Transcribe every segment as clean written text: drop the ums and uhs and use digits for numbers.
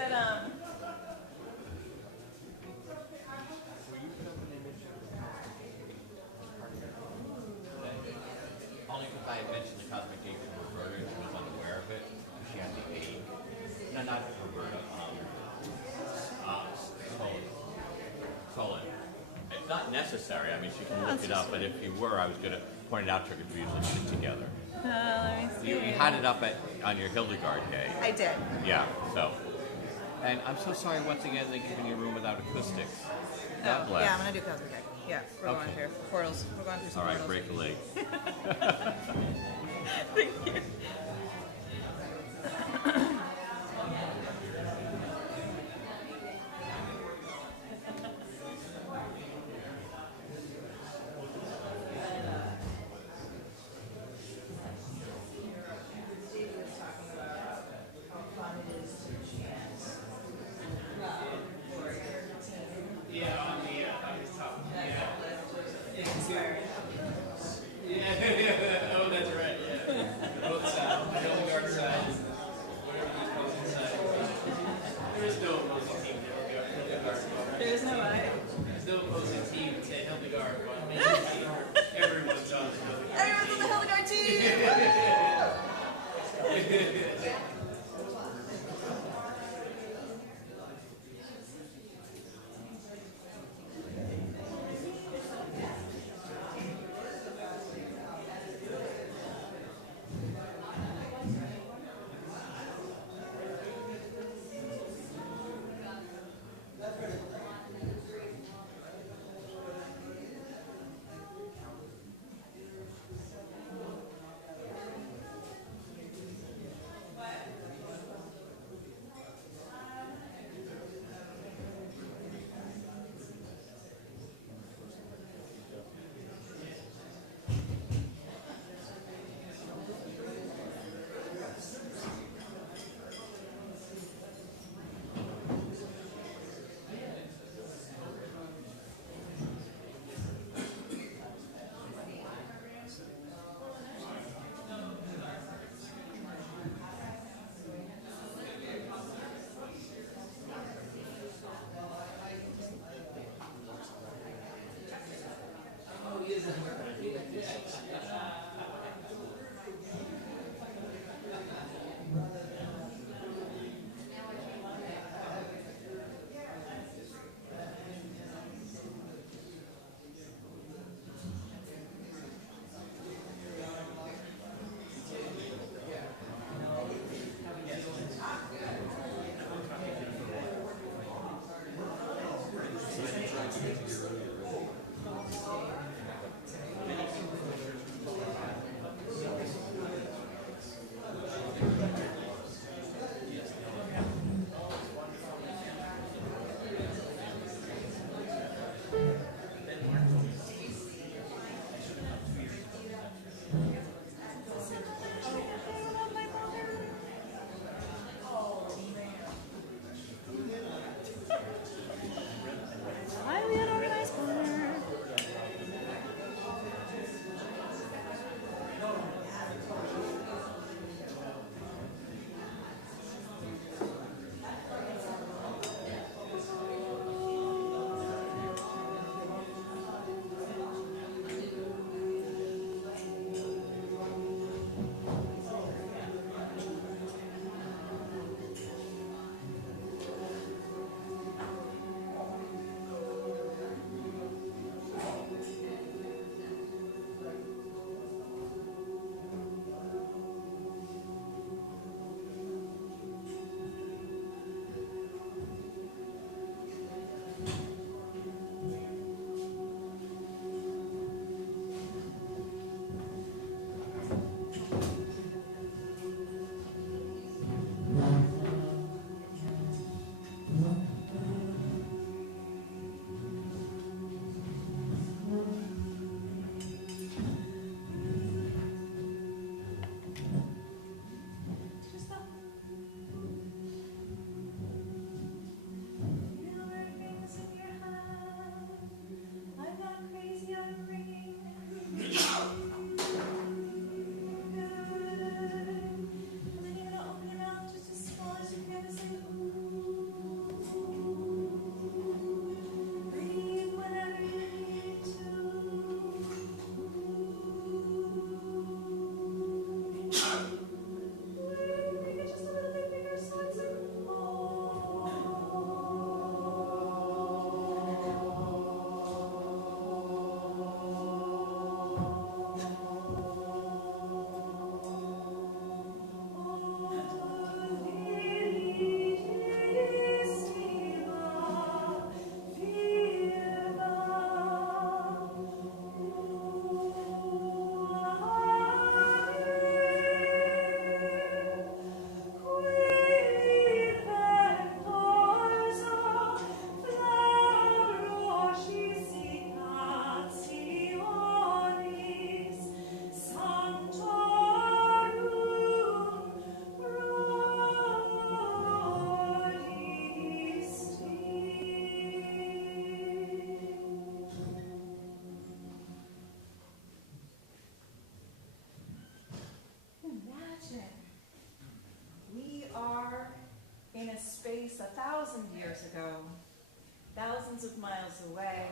said, only because I had mentioned the cosmic gate to Roberta and she was unaware of it. She had the aid. No, not Roberta. Solon. It's not necessary. I mean, she can look it up, but if you were, I was going to point it out to her because we usually sit together. let me see. You had it up on your Hildegard day. I did. Yeah, so. And I'm so sorry once again they're giving you a room without acoustics. God bless. Yeah, I'm going to do cosmic deck. Yeah, we're going through portals. We're going through some All right, portals. break a leg. Thank you. There's no way. There's no opposing team to Hildegard, but maybe everyone's on Hildegard. Everyone's on the Hildegard team! years ago, thousands of miles away.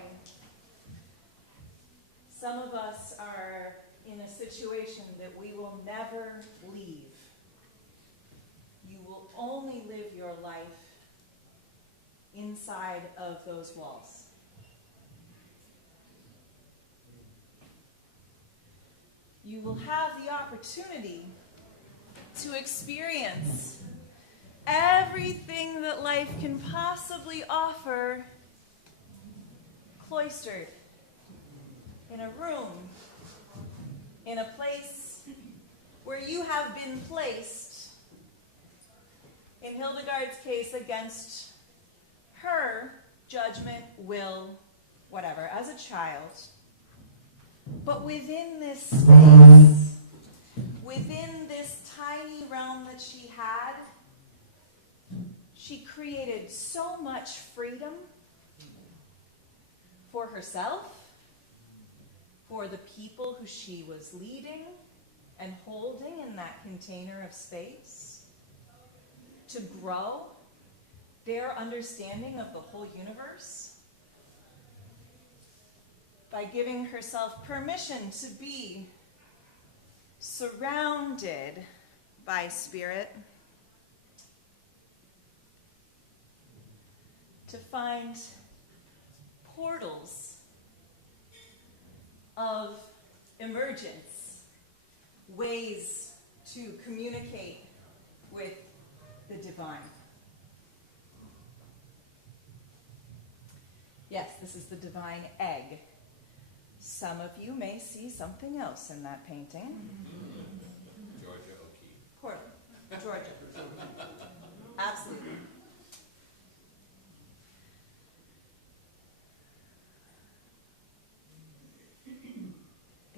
Some of us are in a situation that we will never leave. You will only live your life inside of those walls. You will have the opportunity to experience everything that life can possibly offer, cloistered in a room, in a place where you have been placed, in Hildegard's case, against her judgment, will, whatever, as a child. But within this space, within this tiny realm that she had, she created so much freedom for herself, for the people who she was leading and holding in that container of space, to grow their understanding of the whole universe by giving herself permission to be surrounded by spirit, to find portals of emergence, ways to communicate with the divine. Yes, this is the divine egg. Some of you may see something else in that painting. Georgia O'Keeffe. Portland, Georgia. Absolutely.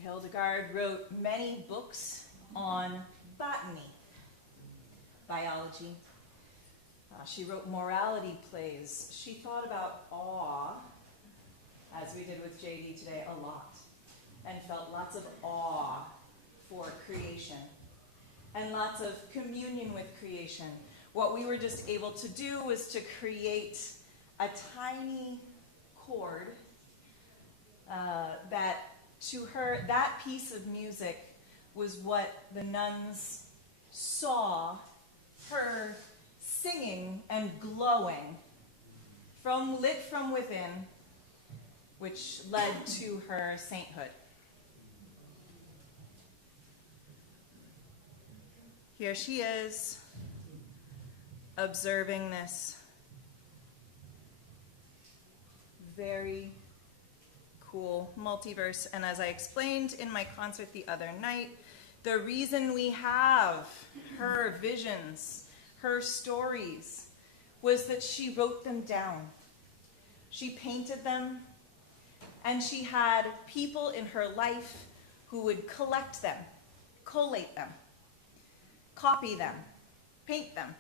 Hildegard wrote many books on botany, biology. She wrote morality plays. She thought about awe, as we did with JD today, a lot, and felt lots of awe for creation and lots of communion with creation. What we were just able to do was to create a tiny chord that, to her, that piece of music was what the nuns saw her singing and glowing lit from within, which led to her sainthood. Here she is, observing this very cool multiverse. And as I explained in my concert the other night, the reason we have her visions, her stories, was that she wrote them down. She painted them, and she had people in her life who would collect them, collate them, copy them, paint them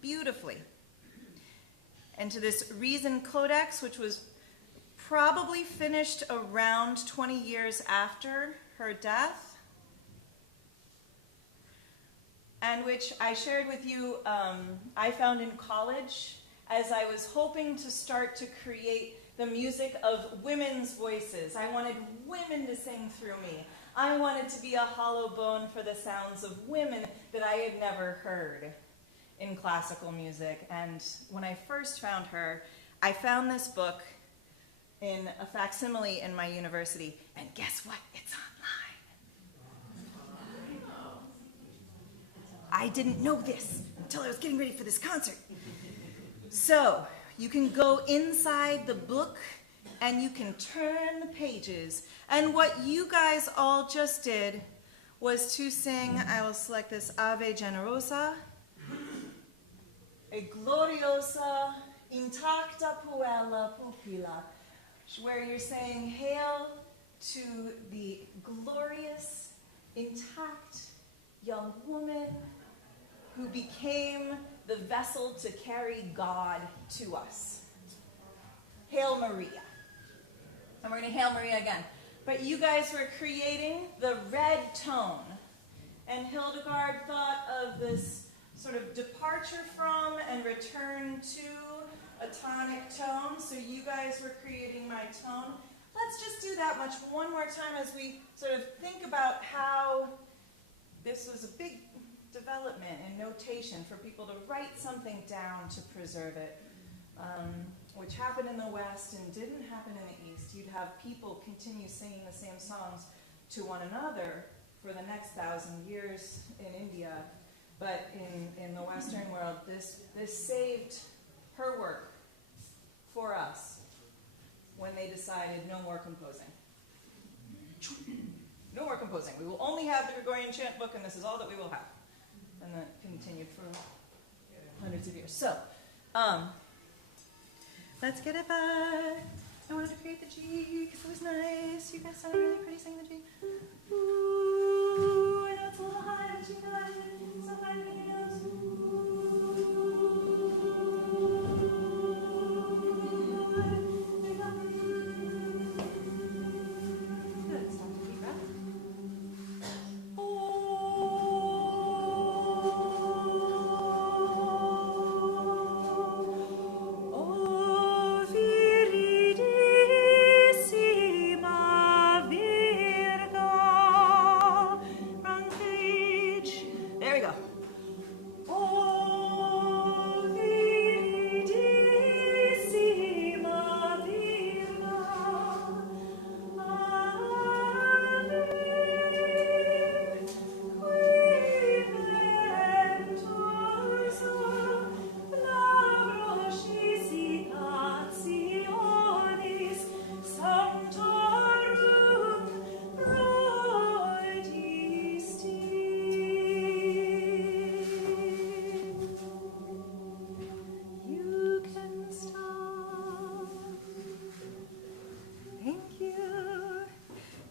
beautifully. And to this Reason Codex, which was probably finished around 20 years after her death, and which I shared with you, I found in college as I was hoping to start to create the music of women's voices. I wanted women to sing through me. I wanted to be a hollow bone for the sounds of women that I had never heard in classical music. And when I first found her, I found this book in a facsimile in my university. And guess what? It's online. I didn't know this until I was getting ready for this concert. So you can go inside the book and you can turn the pages. And what you guys all just did was to sing, I will select this, Ave Generosa, e gloriosa intacta puella pupilla, where you're saying, hail to the glorious, intact young woman who became the vessel to carry God to us. Hail Maria. And we're going to Hail Maria again. But you guys were creating the red tone. And Hildegard thought of this sort of departure from and return to a tonic tone, so you guys were creating my tone. Let's just do that much one more time as we sort of think about how this was a big development in notation for people to write something down to preserve it, which happened in the West and didn't happen in the East. You'd have people continue singing the same songs to one another for the next 1,000 years in India, but in the Western world, this saved her work for us when they decided no more composing. No more composing. We will only have the Gregorian chant book, and this is all that we will have. And that continued for hundreds of years. So, let's get it back. I wanted to create the G because it was nice. You guys sounded really pretty singing the G. Ooh, I know it's a little high, but you got it. So high, many notes. Good. Stop the deep breath.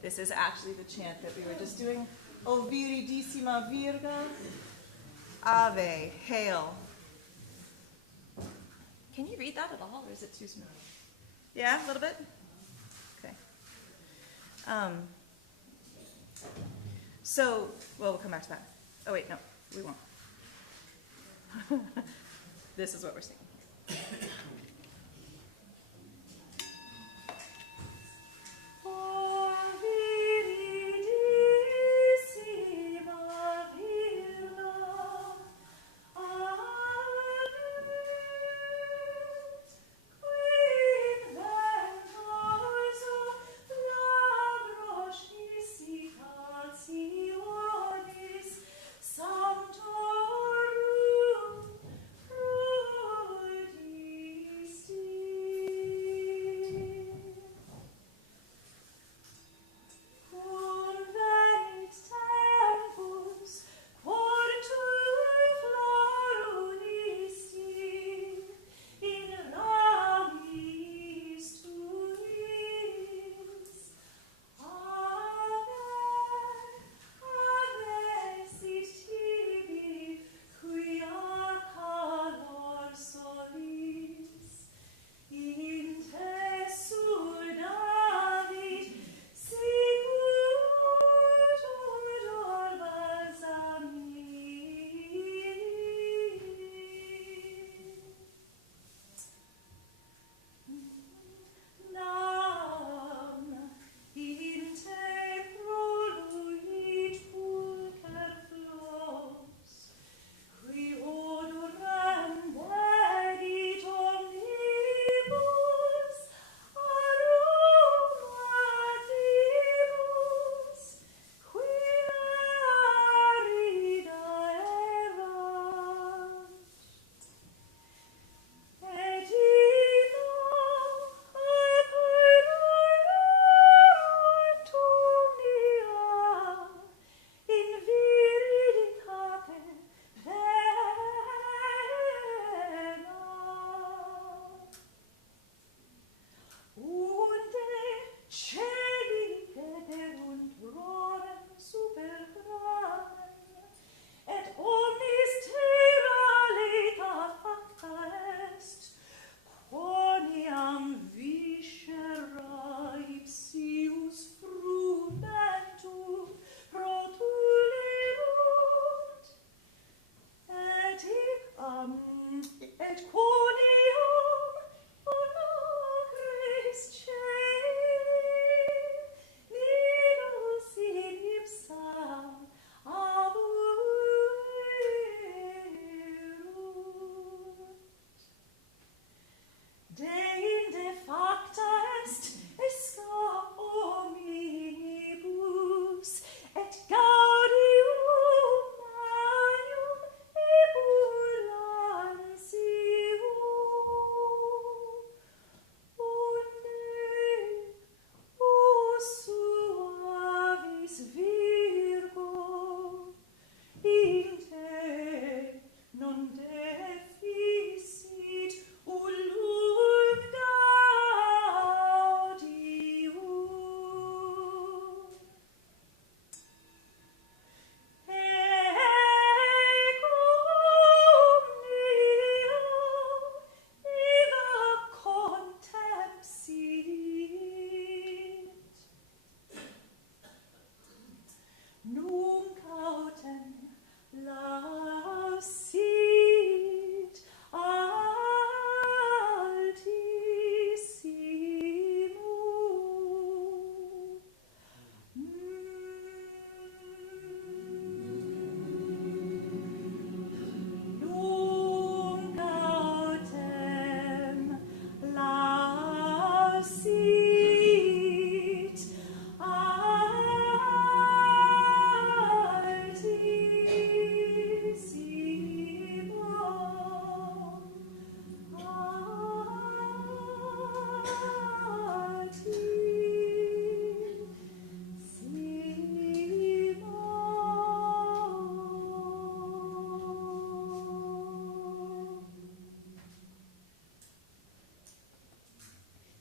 This is actually the chant that we were just doing. O viridissima Virga, Ave, hail. Can you read that at all, or is it too small? Yeah, a little bit? Okay. So, well, we'll come back to that. Oh, wait, no, we won't. This is what we're singing.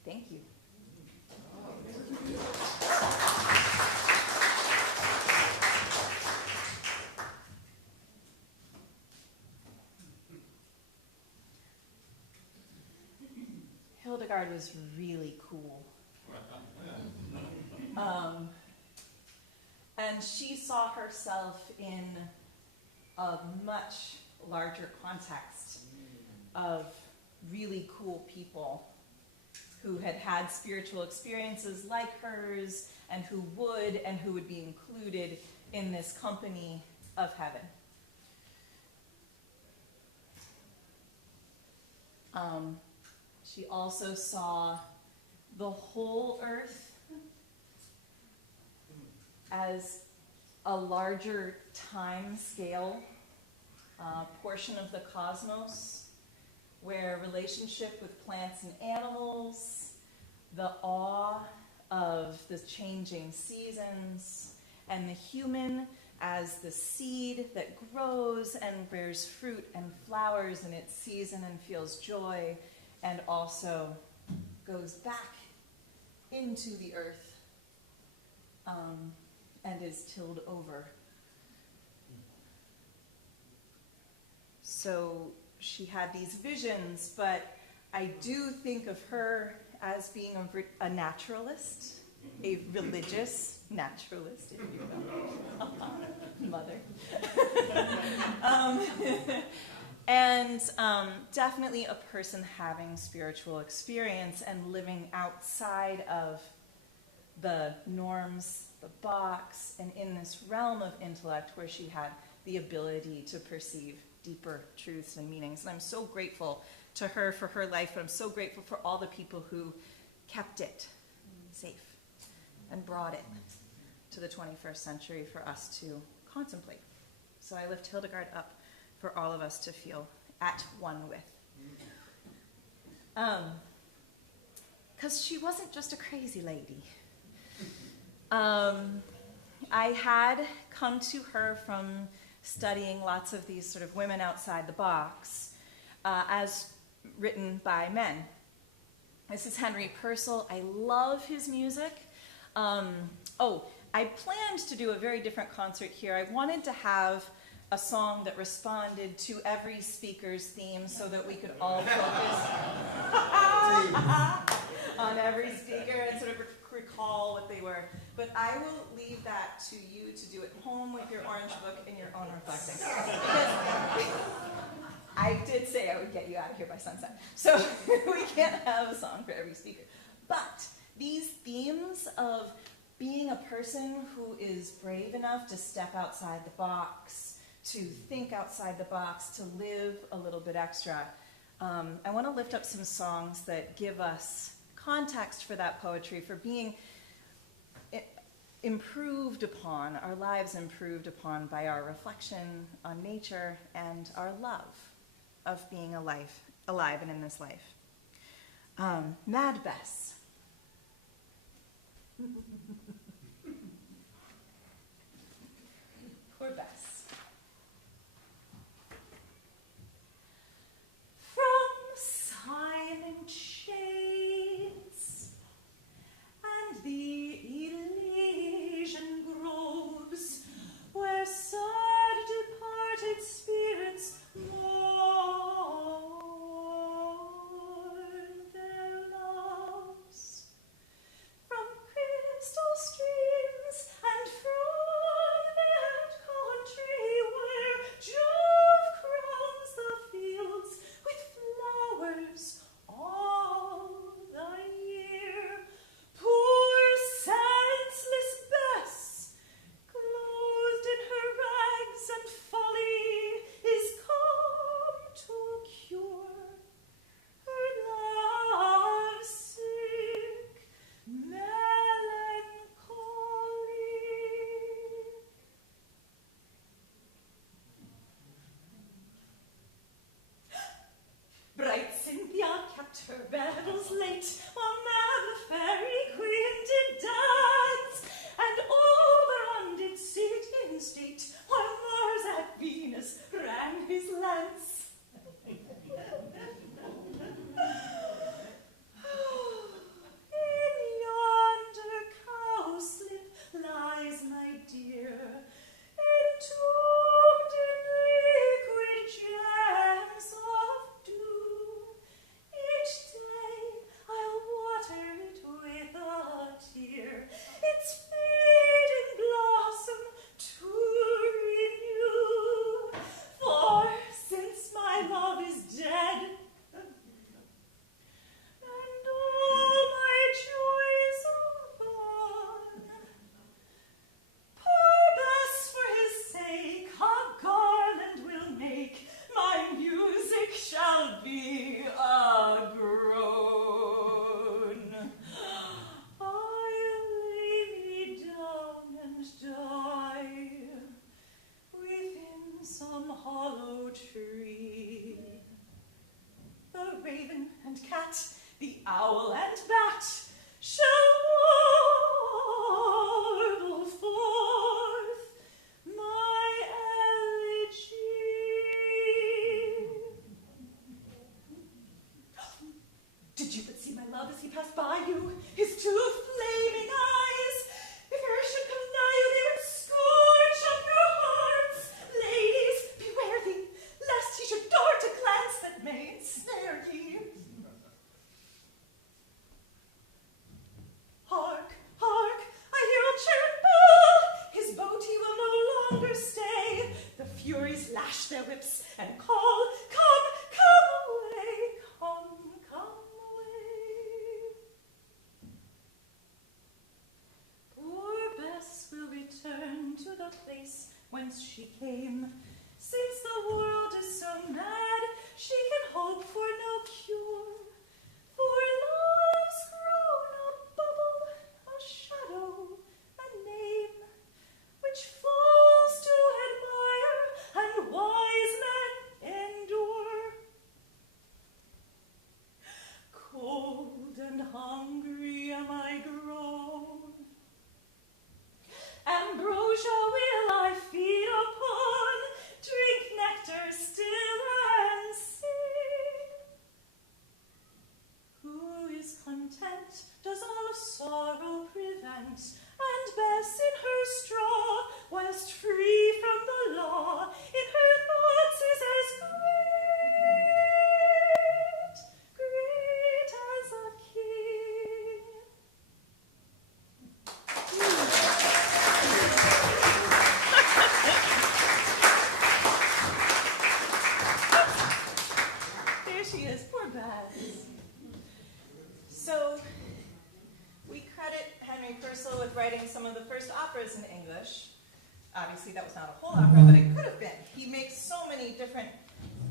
Thank you. Hildegard was really cool. And she saw herself in a much larger context of really cool people who had had spiritual experiences like hers and who would be included in this company of heaven. She also saw the whole earth as a larger time scale portion of the cosmos, where relationship with plants and animals, the awe of the changing seasons, and the human as the seed that grows and bears fruit and flowers in its season and feels joy, and also goes back into the earth and is tilled over. So she had these visions, but I do think of her as being a naturalist, a religious naturalist, if you will. Mother. And definitely a person having spiritual experience and living outside of the norms, the box, and in this realm of intellect where she had the ability to perceive deeper truths and meanings. And I'm so grateful to her for her life, but I'm so grateful for all the people who kept it safe and brought it to the 21st century for us to contemplate. So I lift Hildegard up for all of us to feel at one with. Because she wasn't just a crazy lady. I had come to her from studying lots of these sort of women outside the box as written by men. This is Henry Purcell. I love his music. I planned to do a very different concert here. I wanted to have a song that responded to every speaker's theme so that we could all focus on every speaker and sort of recall what they were. But I will leave that to you to do at home with your orange book and your own reflecting. Because I did say I would get you out of here by sunset. So we can't have a song for every speaker. But these themes of being a person who is brave enough to step outside the box, to think outside the box, to live a little bit extra. I want to lift up some songs that give us context for that poetry, for being improved upon, our lives improved upon by our reflection on nature and our love of being alive and in this life. Mad Bess. Poor Bess. From silent shades and the Elysian groves, where sad departed spirits mourn their loves, from crystal streams and from that country where Jove crowns the fields with flowers all the year, poor senseless Bess, clothed in her rags and folly, is come to cure her love-sick melancholy. Bright Cynthia kept her revels late, while Mab the fairy queen did dance, and Oberon did sit in state, while Mars at Venus ran his lance. and cat, the owl and bat, shall warble forth my elegy. Did you but see my love as he passed by you, his two flaming eyes? If e'er should come nigh you, they would scorch up your hearts. Ladies, beware thee, lest he should dart a glance that may ensnare ye. Hark, hark, I hear a chariot bell. His boat he will no longer stay. The furies lash their whips and call, come, come away, come away. Poor Bess will return to the place whence she came. Since the world is so mad, she can hope for no cure. For love's grown a bubble, a shadow, a name, which fools do admire and wise men endure. Cold and hungry am I grown. Ambrosia will I feed upon, drink nectar still and sing. Who is content does all sorrow prevent, and Bess in her straw, whilst free from the law, in her thoughts is as great as a king. There she is, poor Bess. So, we credit Henry Purcell with writing some of the first operas in English. Obviously, that was not a whole opera, but it could have been. He makes so many different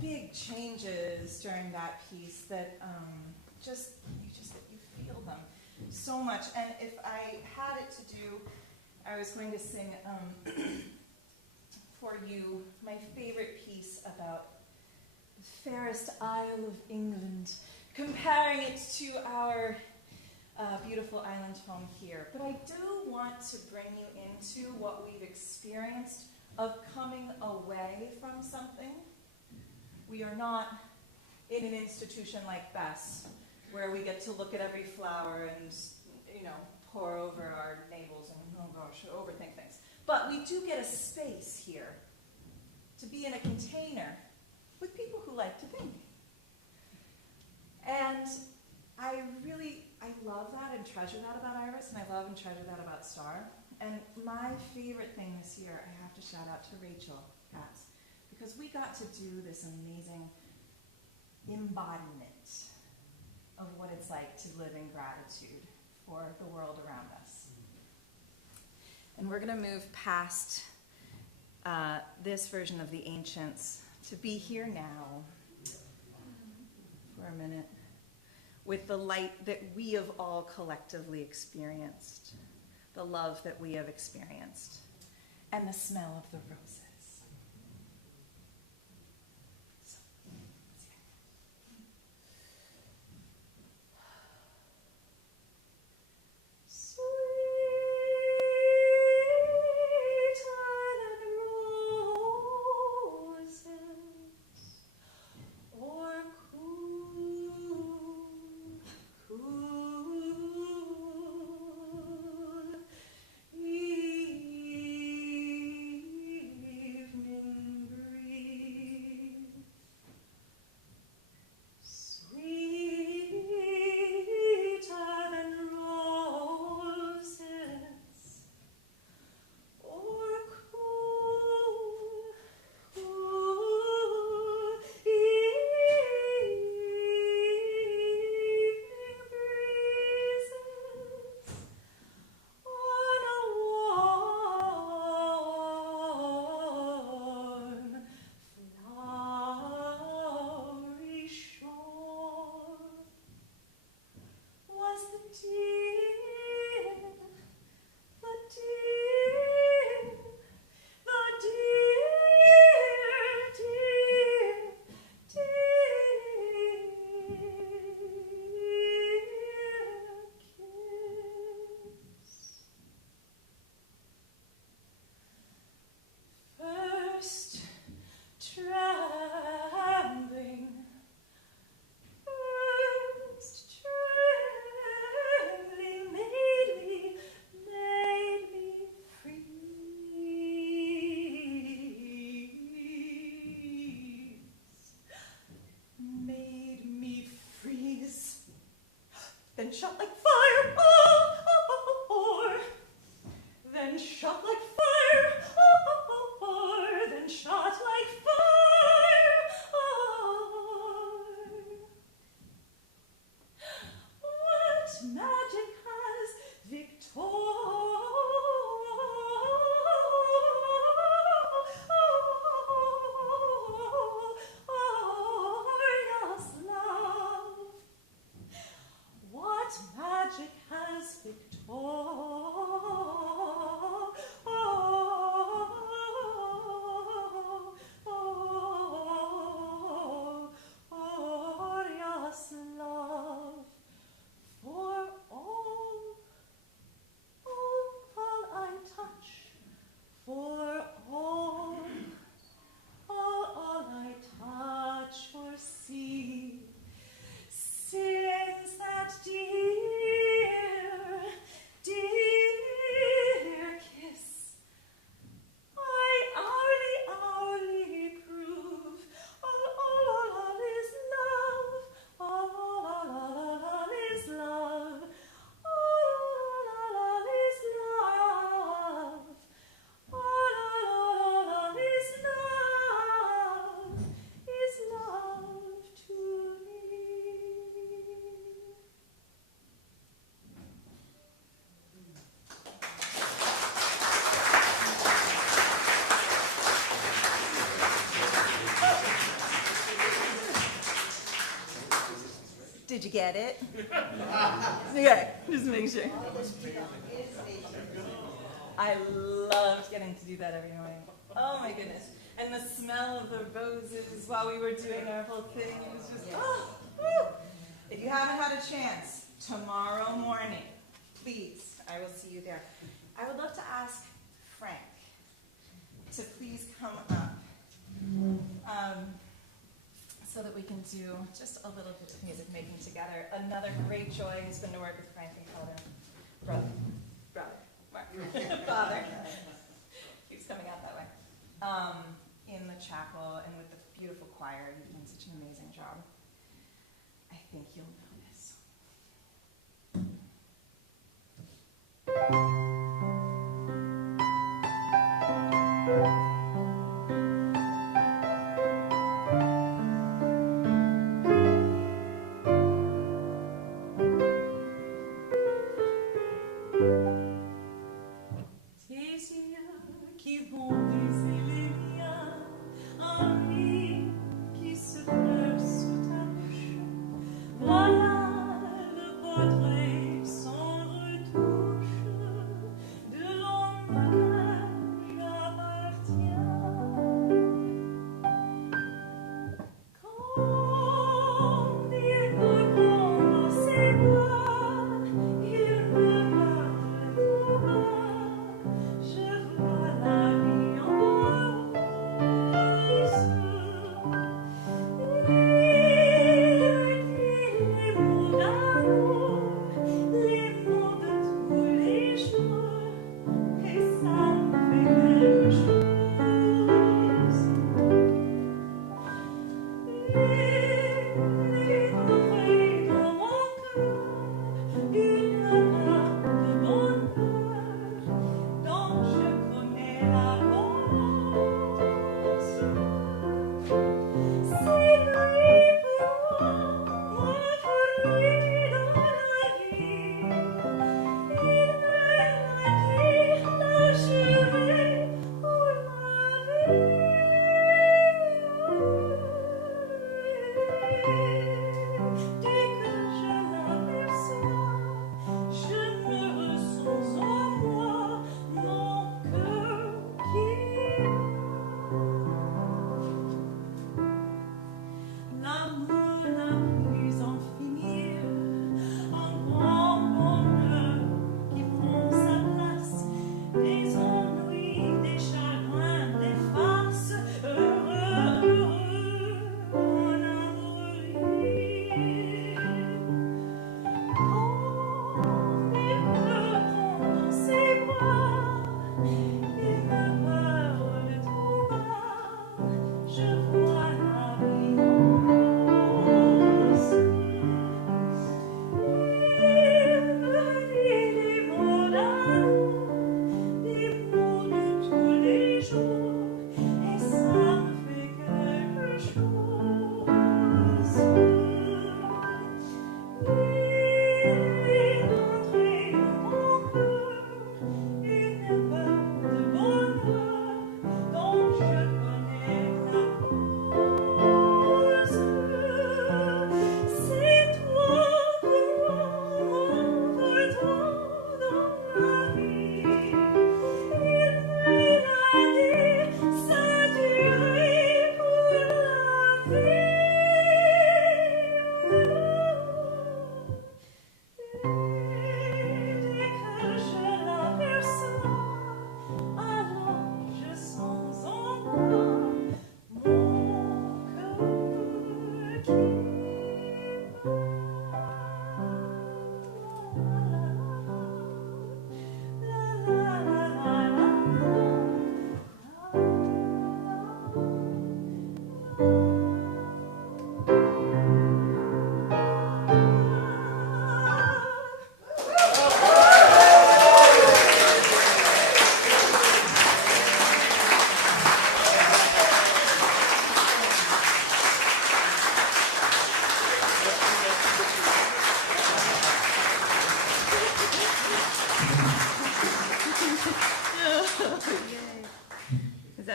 big changes during that piece that you feel them so much. And if I had it to do, I was going to sing for you my favorite piece about the fairest Isle of England, comparing it to our beautiful island home here. But I do want to bring you into what we've experienced of coming away from something. We are not in an institution like Bess, where we get to look at every flower and, pour over our navels and, oh gosh, overthink things. But we do get a space here to be in a container with people who like to think. And I love that and treasure that about Iris, and I love and treasure that about Star. And my favorite thing this year, I have to shout out to Rachel Katz, because we got to do this amazing embodiment of what it's like to live in gratitude for the world around us. And we're going to move past this version of the ancients to be here now for a minute with the light that we have all collectively experienced, the love that we have experienced, and the smell of the roses. then shot like fire, oh, oh, oh, then shot like fire, oh, oh, oh, then shot like fire, oh. What magic has victorious love? What magic has victorious love? For all I touch, for all I touch or see, since that dear, dear kiss, I hourly prove all is love, all is love, all is love, all is love to me. Did you get it? Okay, just make sure. I loved getting to do that every morning. Oh my goodness. And the smell of the roses while we were doing our whole thing, it was just, oh, woo. If you haven't had a chance, tomorrow morning, please, I will see you there. I would love to ask Frank to please come up. So that we can do just a little bit of music making together. Another great joy has been to work with Frank and Calvin. Father. Keeps coming out that way. In the chapel and with the beautiful choir, you've done such an amazing job. I think you'll notice. Qui vont baiser les liens, un lit qui se pleure sous ta bouche. Voilà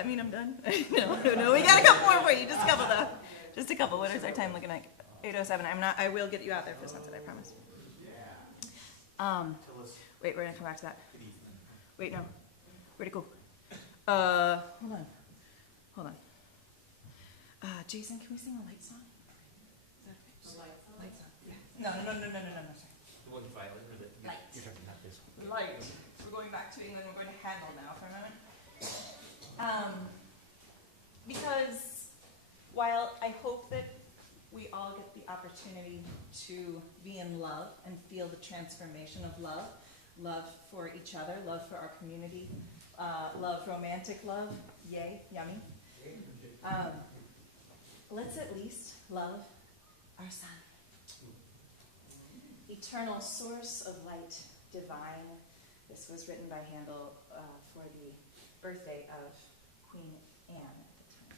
that mean I'm done? No, we got a couple more for you. Just a couple though. Just a couple. What is our time looking like? 8:07. I will get you out there for sunset, I promise. Wait, we're gonna come back to that. Wait, no. Where'd it go? Hold on. Jason, can we sing a light song? Is that okay? Light song. Yeah. No, sorry. The one violin or the Light. You're talking about this one. Light. We're going back to England. We're going to Handel now for a moment. Because while I hope that we all get the opportunity to be in love and feel the transformation of love, love for each other, love for our community, love, romantic love, yay, yummy. Let's at least love our sun. Eternal source of light divine. This was written by Handel for the birthday of Queen Anne at the time.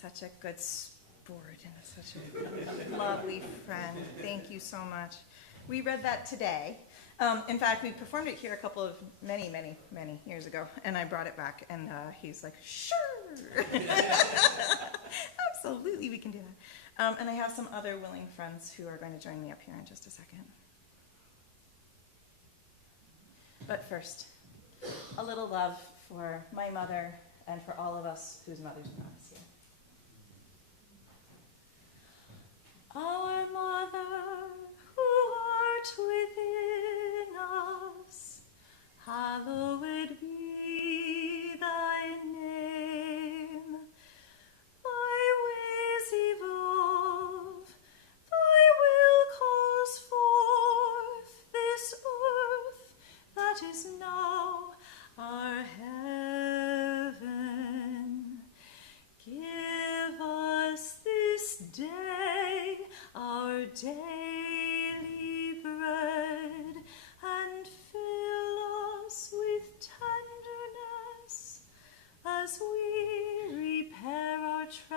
Such a good sport and such a lovely friend. Thank you so much. We read that today. In fact, we performed it here a couple of many years ago, and I brought it back, and he's like, sure. Absolutely, we can do that. And I have some other willing friends who are going to join me up here in just a second. But first, a little love for my mother and for all of us whose mothers are not here. Our Mother, who art within us, hallowed be thy name. Thy ways evolve, thy will calls forth this earth that is now our heaven. Give us this day our daily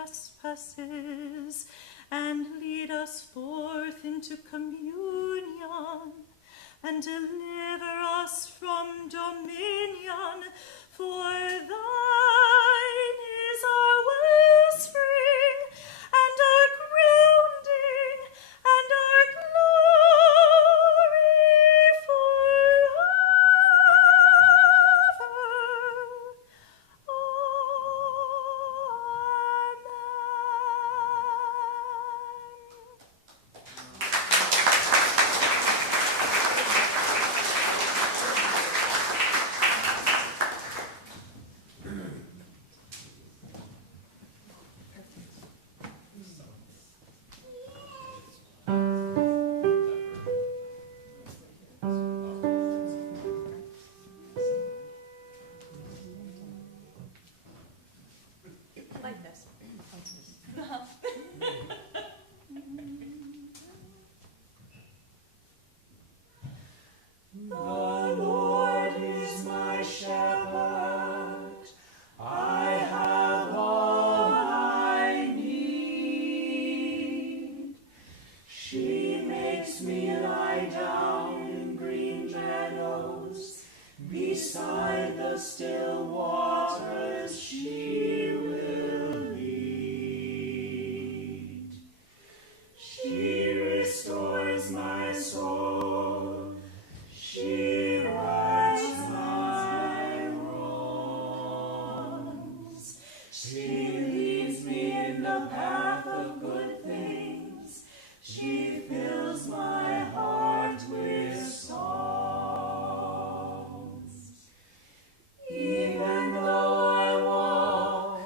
trespasses, and lead us forth into communion, and deliver us from dominion, for thine is our wellspring, and our grounding, and our glory forever. I like this. The Lord is my shepherd, I have all I need. She makes me lie down in green meadows, beside the still waters she will lead. She restores my soul, she rights my wrongs. She leads me in the path of good things. She fills my heart with songs. Even though I walk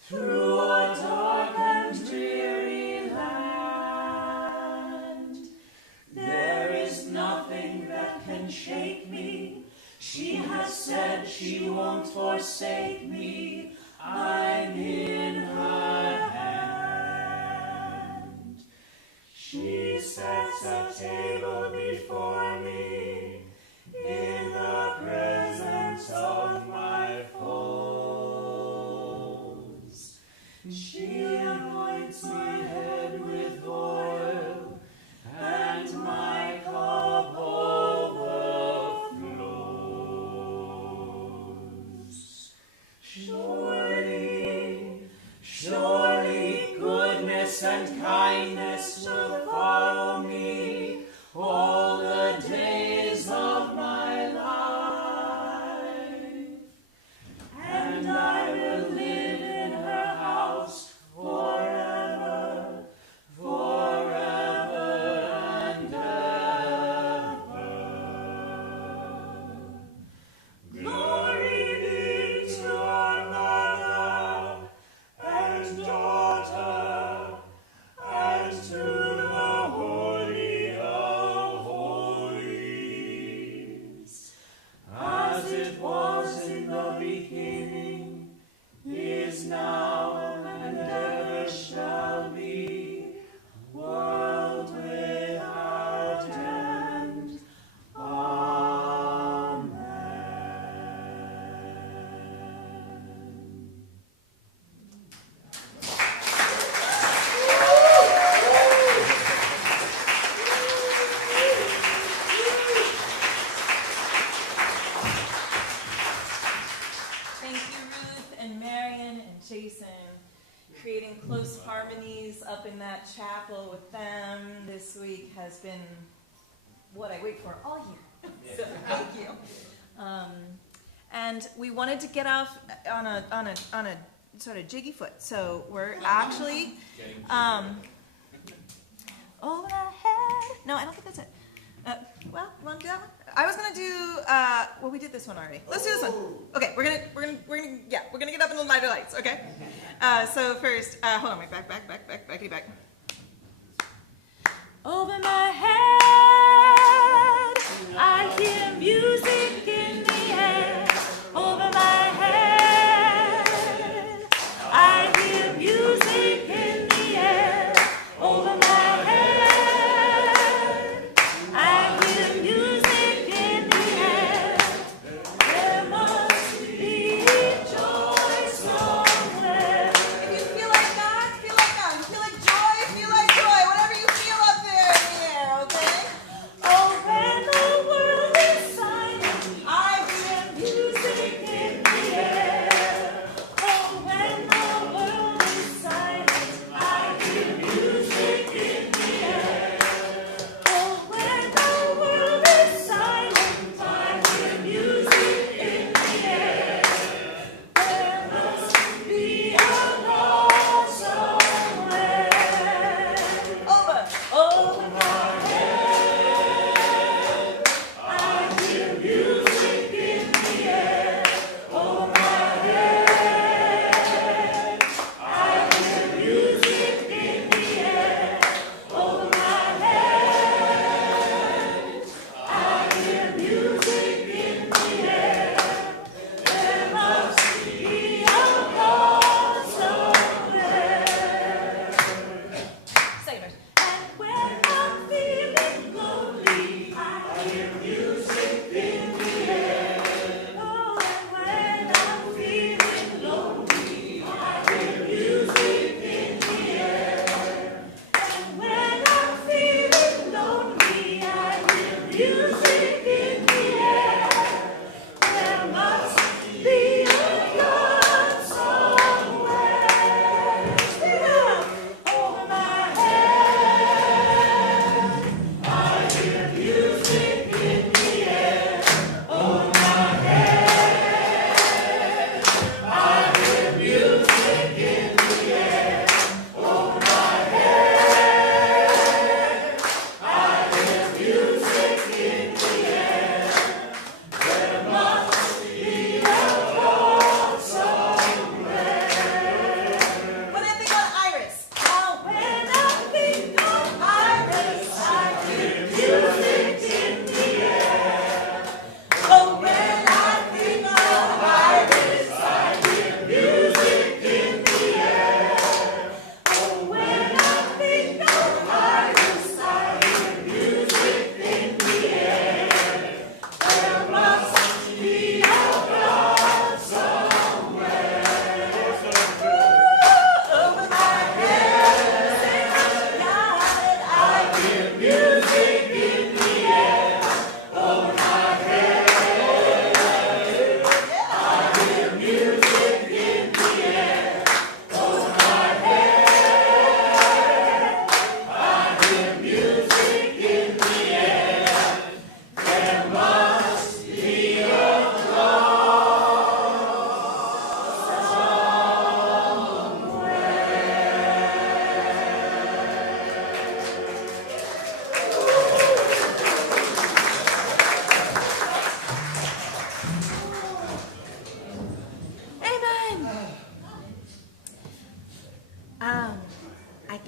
through a dark and dreary land, there is nothing that can shake me. She has said she won't forsake me. I'm in her hand. She sets a table before me in the presence of my foes. She anoints my head with oil, and my cup overflows. Surely, surely goodness and kindness will follow me all the days of my life, and I will live in her house forever, forever and ever. Glory be to our Mother and Daughter and to the Holy of Holies, as it was in the beginning, is now, and ever shall be, world without end. Amen. Thank you, Ruth and Marion and Jason. Creating close harmonies up in that chapel with them this week has been what I wait for all year. So thank you. And we wanted to get off on a sort of jiggy foot, so we're actually over my head. No, I don't think that's it. Well, you want to do that one? I was gonna do. Well, we did this one already. Let's do this one. Okay, we're gonna get up in the lighter lights. Okay. So first, hold on, wait, back. Over my head, I hear music in the air. Over my head, I hear music in the air. Over my head, I hear music in the air. There must be joy somewhere. If you feel like that,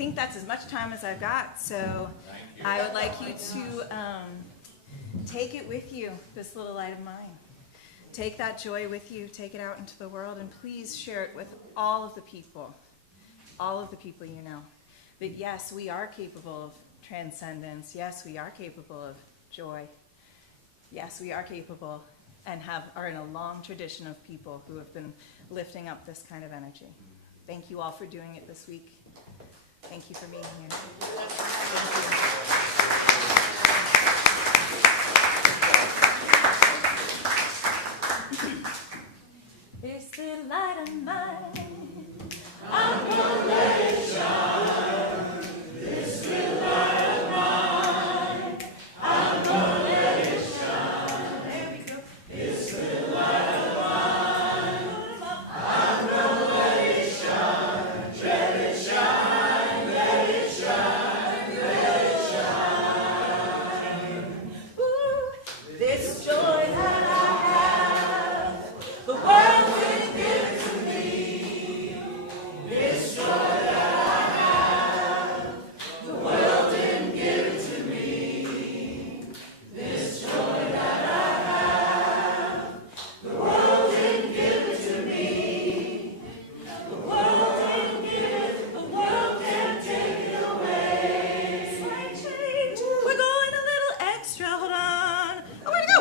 think that's as much time as I've got, so I would like you to take it with you, this little light of mine. Take that joy with you, take it out into the world, and please share it with all of the people you know. That yes, we are capable of transcendence. Yes, we are capable of joy. Yes, we are capable and are in a long tradition of people who have been lifting up this kind of energy. Thank you all for doing it this week. Thank you for being here. This little light of mine, I'm gonna let it shine. This little light of mine, I'm gonna let it shine. There we go. This little light of mine, I'm gonna let it shine. Let it shine, let it shine, let it shine. Ooh, this joy that I have, the world didn't give it to me. This joy that I have, the world didn't give it to me. This joy that I have, the world didn't give it to me. The world didn't give it, the world can't take it away. Slight change, we're going a little extra, hold on. Oh, where'd it go?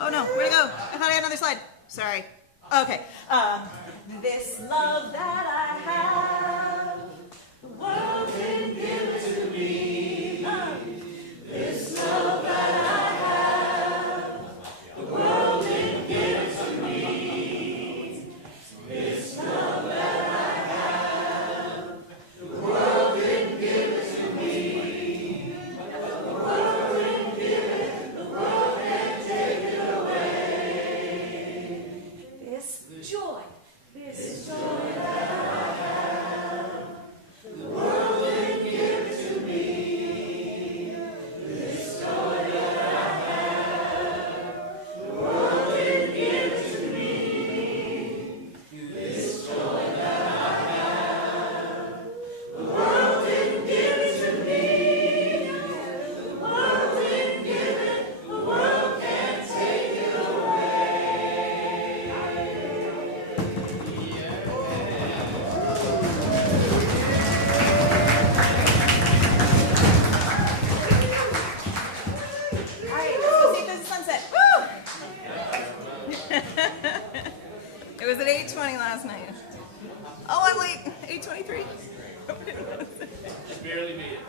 Oh no, where'd it go? I thought I had another slide. Sorry. Okay. This love that I have, the world didn't give it to me. This love that I have, the world didn't give it to me. This love that I have, the world didn't give it to me. The world didn't give it, the world can't take it away. This joy that I have, the world didn't give it to me. This joy that I have, the world didn't give it to me. This joy that I have, the world didn't give it to me. The world didn't give it, the world can't take it All right, let's see if there's a sunset. Woo! It was at 8:20 last night. Oh, I'm late. 8:23. Barely made it.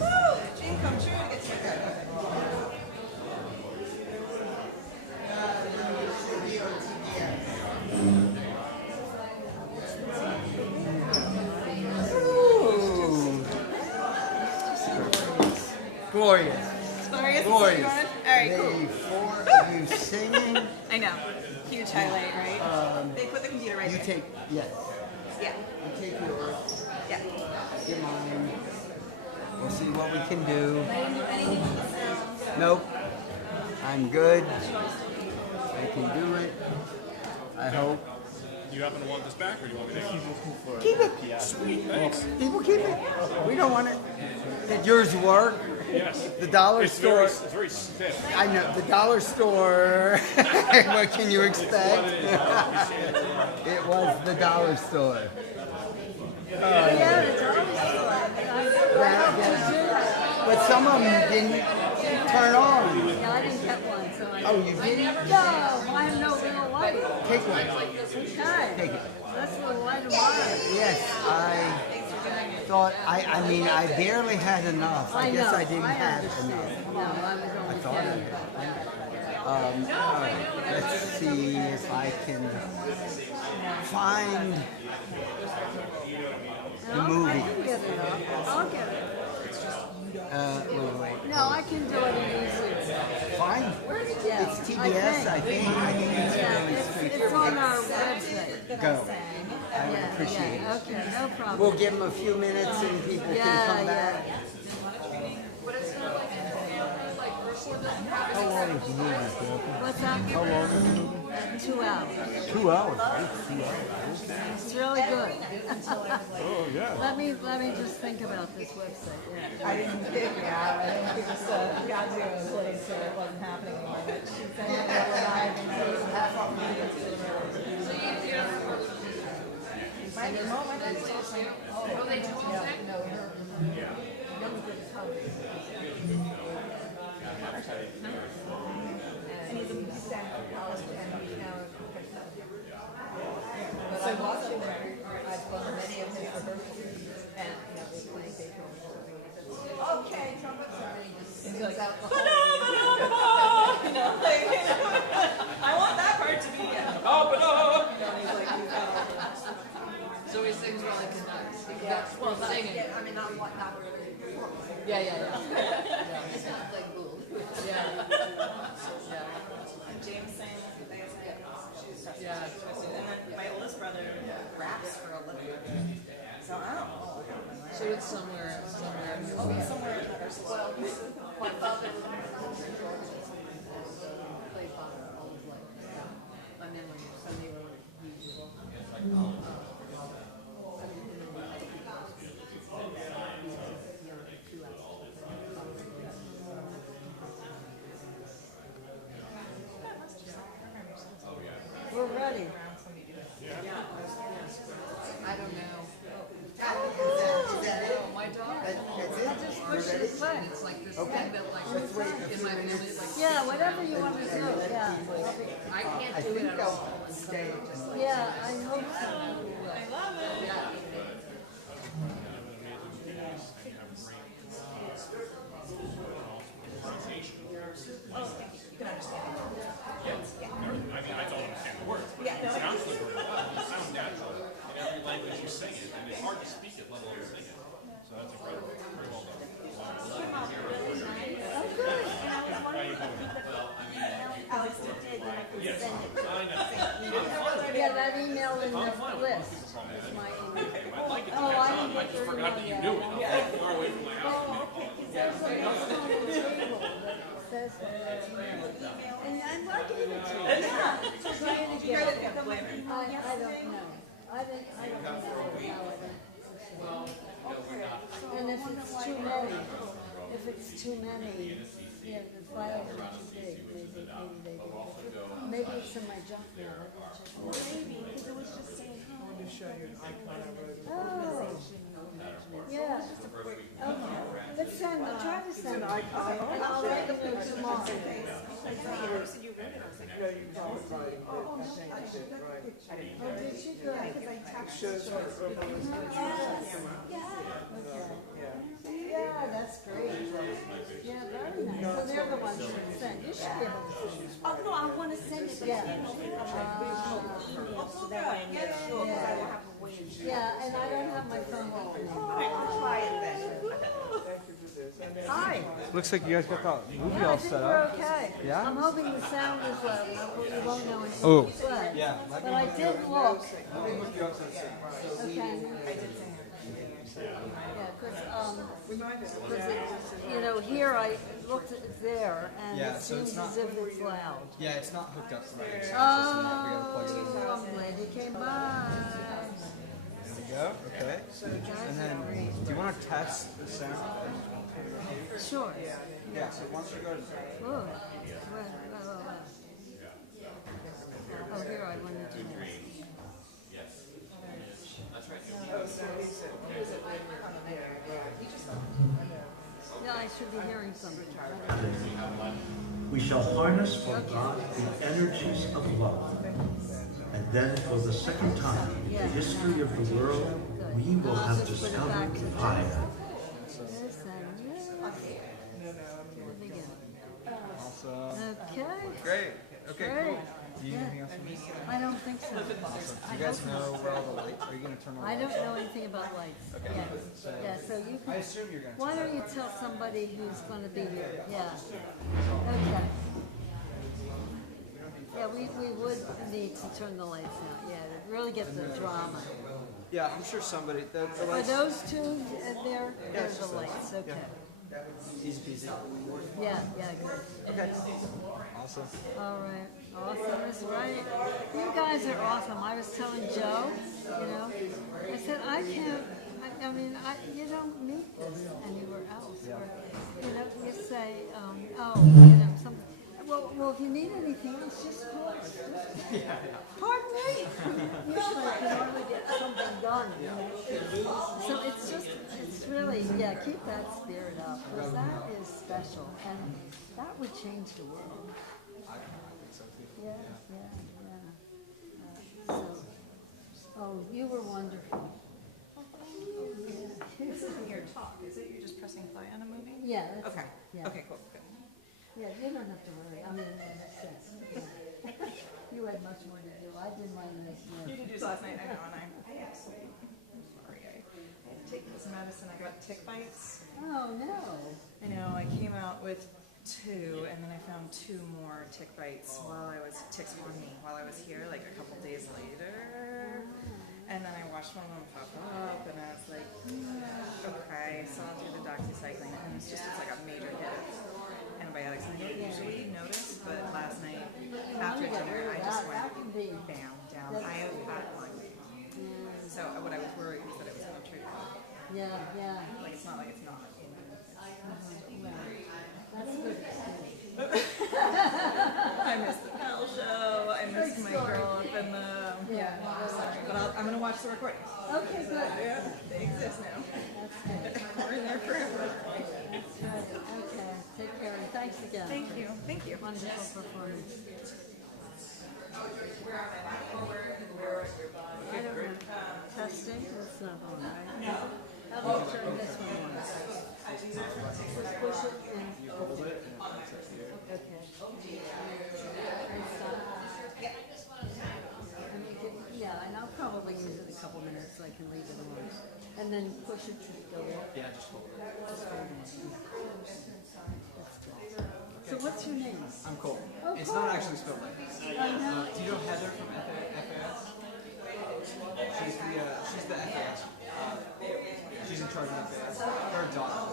Woo! Dream come true to get sick out. Glorious. Glorious. Glorious. All right, cool. The four of you singing, I know. Huge highlight, right? They put the computer right you there. take, yes, Yeah. you take yours, Yeah. get mine. We'll see what we can do. Nope. I'm good. I can do it. I hope. Do you happen to want this back, or do you want me to keep it? Keep it. Yeah. Sweet, thanks. People keep it. We don't want it. Did yours work? Yes. The dollar It's store. very stiff. I know, the dollar store. What can you expect? It was the dollar store. But some of them didn't turn on. Yeah, I didn't get one, so I. Oh, you didn't? No, I have no little light. Take one. Okay. Take it. That's the light of mine. Yes, I thought, I mean, I barely had enough. I guess know, I didn't have understand. enough. No, I was I only thought I kidding. did. Let's see if I can find the movie. I can get it up. I'll get it. Wait. No, I can do it easily. Fine. Yeah, It's TBS, I think. I think it's Yeah, really it's straightforward. on our website. Go. I would Yeah, appreciate yeah, it. okay, no problem. We'll give them a few minutes and people can Yeah, come back. yeah. How long is the movie, Kathy? What's that? How long is the movie? 2 hours. 2 hours, right? 2 hours. It's really good. Oh, yeah. Let me just think about this website. Yeah. I didn't figure out. I think it just got to a place where it wasn't happening anymore. But she said it was live and so it had to be might be a moment. Oh, they do all that? No, and he's a musician. But I'm watching there. I've done many of his rehearsals, and they play Beethoven. Okay, trumpets. And he's like, I want that part to be. So he sings while he cannot. Well, singing. I mean, not really. Yeah, yeah, yeah. It's not like cool. Yeah. Yeah. James sang, they sang. Yeah. And then my oldest brother raps for a living. So I don't know. So it's somewhere. Oh, somewhere in there. Well, my father Played father all his life. My memory is so musical. We're ready. I don't know. My daughter. I just push the button. It's like this thing that like in my family is like. Yeah, whatever you want to do. Yeah. I can't do it at all. And so just like, Yeah, I hope so. I love it. Yeah. I mean, I don't understand the words, but it sounds like really well. It sounds natural in every language you sing it, and it's hard to speak it, let alone sing it. So that's incredible. Very well done. Alex did Yes, I know. Yeah, that email in the list. Is my email. I'd like it to Oh, catch I on. didn't I get just your forgot that you knew it. I'm like far away from my house. There's a list on the table that says that email. And I gave it to you. Yeah. Trying to get it. I don't know. I don't know how it. And if it's too many, yeah, the files are too big. Maybe it's in my junk mail. maybe because it was just saying Oh. Yeah. Okay. But try to send it. And I'll let you know tomorrow. Oh, did she? Good. Yeah, that's great. Yeah, very nice. So they're the ones that sent. You should be able to send it. oh no, I want to send it. Yeah. Yeah, and I don't have my phone with me. I'll try it then. Hi. Looks like you guys got the movie Yeah, I all think set we're up. okay. Yeah? I'm hoping the sound is low. You won't know anything. Oh. Yeah. Let But I did look. Let me look you up so it's Okay. Yeah, because here I looked at there, and Yeah, it so it's seems not- as if it's loud. Yeah, it's not hooked up right. It's just Oh, we gotta plug it in. I'm glad you came by. There we go. Okay. And then, do you want to test the sound? Sure. Yeah. So once you go to Whoa. Oh, here I wanted to know. Yeah, I should be hearing something. We shall harness for God the energies of love. And then for the second time in the history of the world, we will have discovered fire. Yes, and yes. The beginning. Okay. Great. Okay, Great. cool. Do you need Yeah. anything else from me? I don't think so. Do you guys know where all the lights? Are you gonna turn on? I don't know anything about lights. Okay. Yeah. Yeah, so you I can, assume you're gonna. why don't you tell somebody who's gonna be here? Yeah. Okay. Yeah, we would need to turn the lights out, yeah, to really get the drama. Yeah, I'm sure somebody. The Are lights. those two there? They're it's the just those. lights, okay. Easy peasy. Yeah, good. Okay. Awesome. All right, awesome, that's right. You guys are awesome. I was telling Joe, you know, I said, I can't, I mean, you don't meet this anywhere else. Where, you know, you say, oh, you know, something. Well, if you need anything else, just call us. Pardon me? Usually I can hardly get something done, you know. So it's really, yeah, keep that spirit up, because that is special, and that would change the world. Yeah, yeah. So, oh, you were wonderful. This isn't your talk, is it? You're just pressing play on a movie? Yeah. That's, Okay. Yeah. Okay, cool. Good. Yeah, you don't have to worry. I mean, yeah. You had much more to do. I did mine this You year. did yours last night, I know, and I absolutely, sorry, I had to take this medicine, I got tick bites. Oh, no. I know, I came out with 2, and then I found 2 more tick bites ticks on me while I was here, like a couple days later. And then I watched one of them pop up, and I was like, okay, so I'll do the doxycycline, and it's like a major hit of antibiotics. And I don't usually notice, but last night after dinner, I just went bam down. I have had one. So what I was worried was that it was going to trigger. Yeah, yeah. Like it's not like it's not. You know. That's good. I missed the panel show. I missed my girl up in the. Yeah. Sorry, but I'm gonna watch the recordings. Okay, good. Yeah, they exist now. That's good. We're in there forever. That's right. Okay, take care, and thanks again. Thank you. Thank you. Wonderful performance. I don't know. Testing? That's not on, right? How do you turn this one on? Just push it and hold it. Okay. And stop. And you can, yeah, and I'll probably use it a couple minutes so I can leave it on. And then push it to go up. Yeah, just hold it. Just hold it. That's good. So what's your name? I'm Cole. Oh, It's Cole. not actually spelled like this. No. Do you know Heather from FAS? She's the FAS. She's in charge of FAS. Her daughter.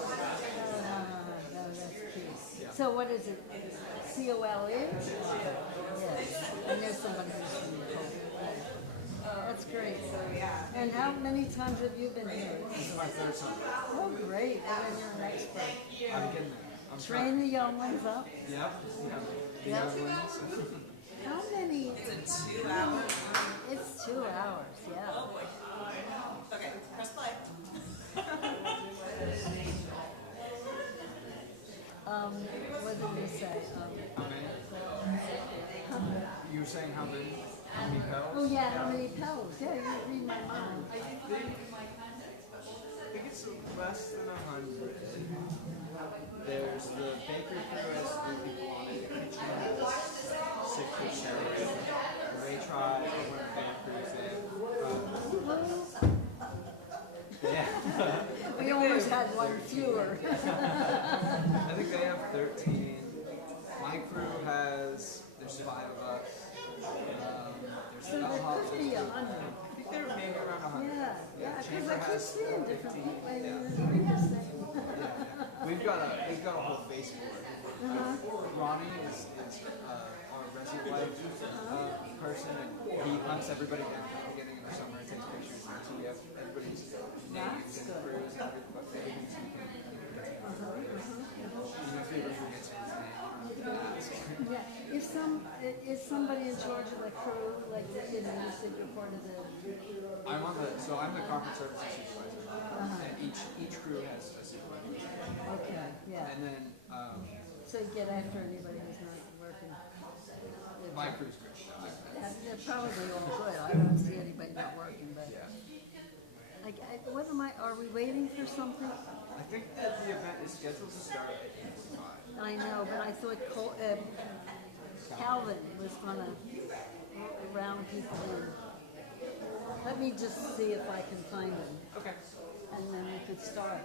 No, that's cute. So what is it? COLE? Yes. And there's somebody who's from the Cole. That's great. And how many times have you been here? This is my third son. Oh, great. And then you're an expert. I'm getting there. I'm Train the young ones up. Yep. The Yep. young ones. How many? Is it 2 hours? It's 2 hours, yeah. Oh boy. Okay, press play. What did you say? How many? You were saying how many? How many pedals? Oh yeah, how many pedals? Yeah, you read my mind. I think it's less than 100. There's the bakery crew has 3 people on it. The kitchen has 6 or 7. Ray tried when the band crew's in. Yeah. We almost had one fewer. I think they have 13. My crew has, there's 5 of us. So there could be 100. I think they're maybe around 100. Yeah, because I keep seeing different people. I mean, it's pretty the same. We've got a whole Facebook. Ronnie is our resident life person, and he hunts everybody down at the beginning of the summer and takes pictures. And so we have everybody's names and crews and everything. Even if he ever forgets his name. Yeah, is somebody in charge of the crew, like you said you're part of the. I'm the conference services supervisor, and each crew has a supervisor. Okay, yeah. And then So you get after anybody who's not working. my crew's good. They're probably all good. I don't see anybody not working, but. Like, are we waiting for something? I think that the event is scheduled to start at 8:45. I know, but I thought Calvin was gonna round people in. Let me just see if I can find him. Okay. And then we could start.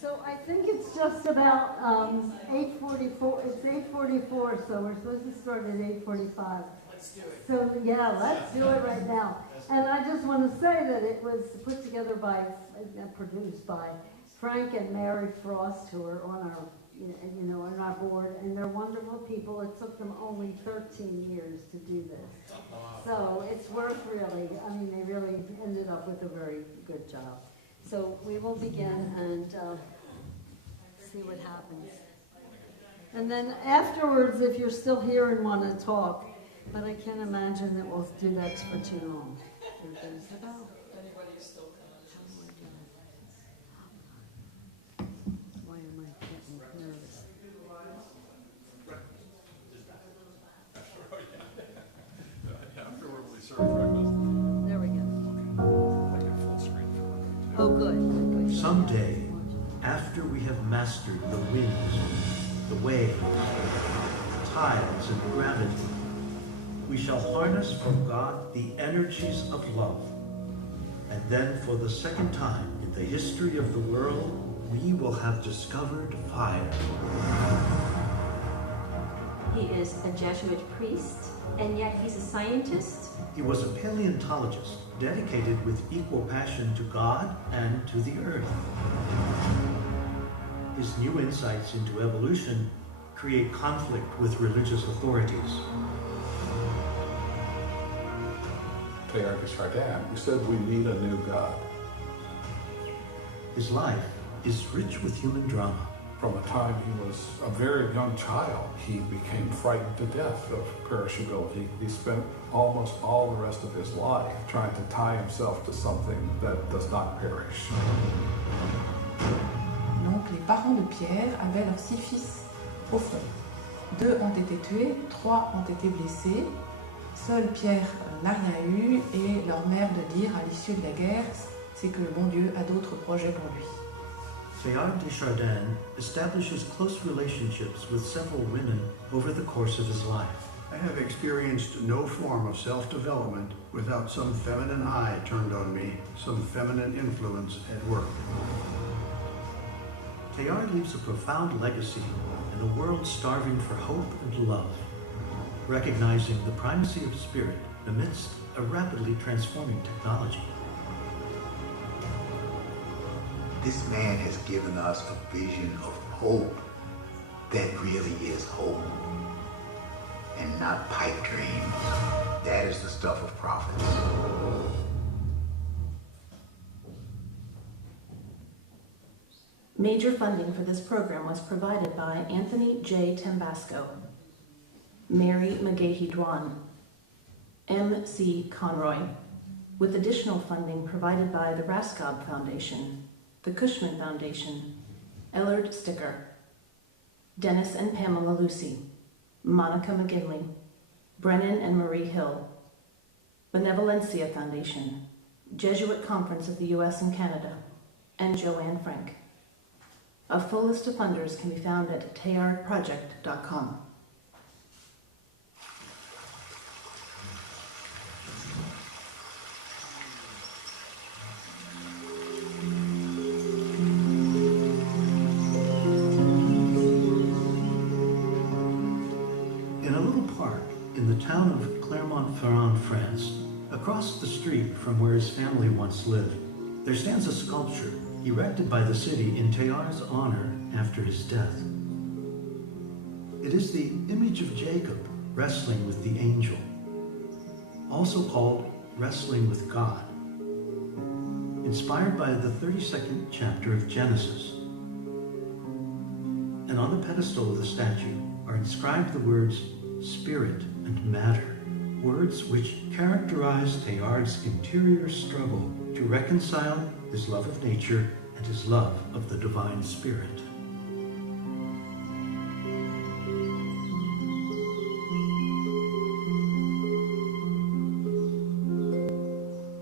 So I think it's just about 8:44. It's 8:44, so we're supposed to start at 8:45. Let's do it. So yeah, let's do it right now. And I just want to say that it was put together by, produced by Frank and Mary Frost, who are on our, on our board, and they're wonderful people. It took them only 13 years to do this. So it's worth really, they really ended up with a very good job. So we will begin and see what happens. And then afterwards, if you're still here and want to talk, but I can't imagine that we'll do that for too long. Anybody is still Why am I getting nervous? Afterward, we serve breakfast. There we go. I get full screen for me, too. Oh, good. Someday, after we have mastered the winds, the waves, tides, and gravity, we shall harness from God the energies of love. And then for the second time in the history of the world, we will have discovered fire. He is a Jesuit priest, and yet he's a scientist. He was a paleontologist, dedicated with equal passion to God and to the earth. His new insights into evolution create conflict with religious authorities. Teilhard de Chardin, you said we need a new God. His life is rich with human drama. From the time he was a very young child, he became frightened to death of perishability. He spent almost all the rest of his life trying to tie himself to something that does not perish. Donc les parents de Pierre avaient leurs 6 fils au fond. 2 ont été tués, 3 ont été blessés. Seul Pierre n'a rien eu et leur mère de dire à l'issue de la guerre, c'est que le bon Dieu a d'autres projets pour lui. Teilhard de Chardin establishes close relationships with several women over the course of his life. I have experienced no form of self-development without some feminine eye turned on me, some feminine influence at work. Teilhard leaves a profound legacy in a world starving for hope and love, recognizing the primacy of spirit amidst a rapidly transforming technology. This man has given us a vision of hope that really is hope and not pipe dreams. That is the stuff of prophets. Major funding for this program was provided by Anthony J. Tambasco, Mary McGahey-Dwan, M.C. Conroy, with additional funding provided by the Raskob Foundation, the Cushman Foundation, Ellard Sticker, Dennis and Pamela Lucy, Monica McGinley, Brennan and Marie Hill, Benevolencia Foundation, Jesuit Conference of the U.S. and Canada, and Joanne Frank. A full list of funders can be found at teilhardproject.com. street from where his family once lived, there stands a sculpture erected by the city in Teilhard's honor after his death. It is the image of Jacob wrestling with the angel, also called Wrestling with God, inspired by the 32nd chapter of Genesis. And on the pedestal of the statue are inscribed the words spirit and matter, words which characterize Teilhard's interior struggle to reconcile his love of nature and his love of the divine spirit.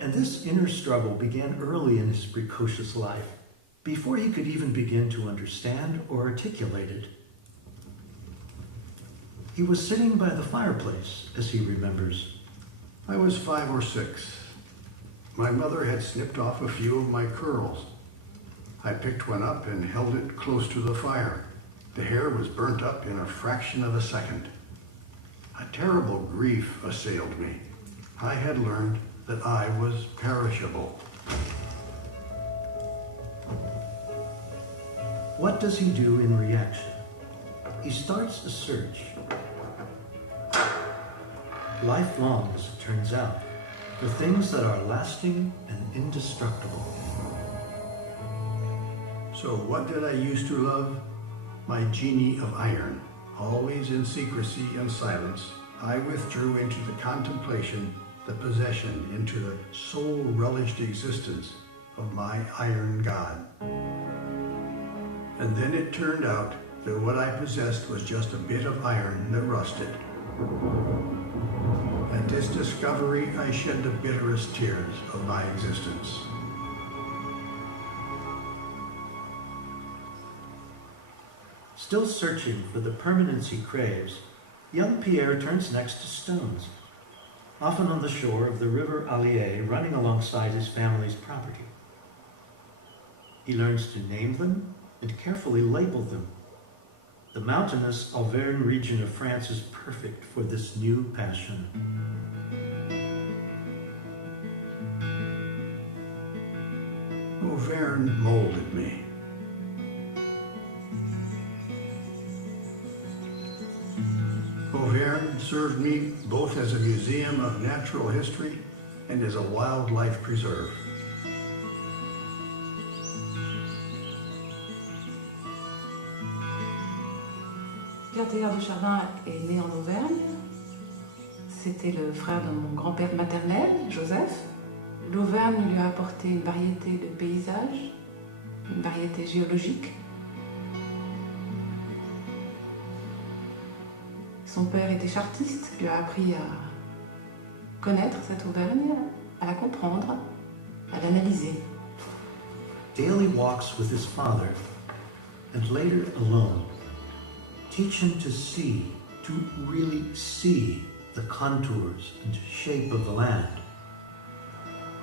And this inner struggle began early in his precocious life, before he could even begin to understand or articulate it. He was sitting by the fireplace, as he remembers. I was 5 or 6. My mother had snipped off a few of my curls. I picked one up and held it close to the fire. The hair was burnt up in a fraction of a second. A terrible grief assailed me. I had learned that I was perishable. What does he do in reaction? He starts a search. Lifelong, as it turns out, for things that are lasting and indestructible. So what did I used to love? My genie of iron. Always in secrecy and silence, I withdrew into the contemplation, the possession, into the soul-relished existence of my iron god. And then it turned out that what I possessed was just a bit of iron that rusted. At this discovery, I shed the bitterest tears of my existence. Still searching for the permanence he craves, young Pierre turns next to stones, often on the shore of the river Allier running alongside his family's property. He learns to name them and carefully label them. The mountainous Auvergne region of France is perfect for this new passion. Auvergne molded me. Auvergne served me both as a museum of natural history and as a wildlife preserve. Pierre Teilhard de Chardin est né en Auvergne. C'était le frère de mon grand-père maternel, Joseph. L'Auvergne lui a apporté une variété de paysages, une variété géologique. Son père était chartiste, lui a appris à connaître cette Auvergne, à la comprendre, à l'analyser. Daily walks with his father, and later alone, teach him to see, to really see the contours and shape of the land,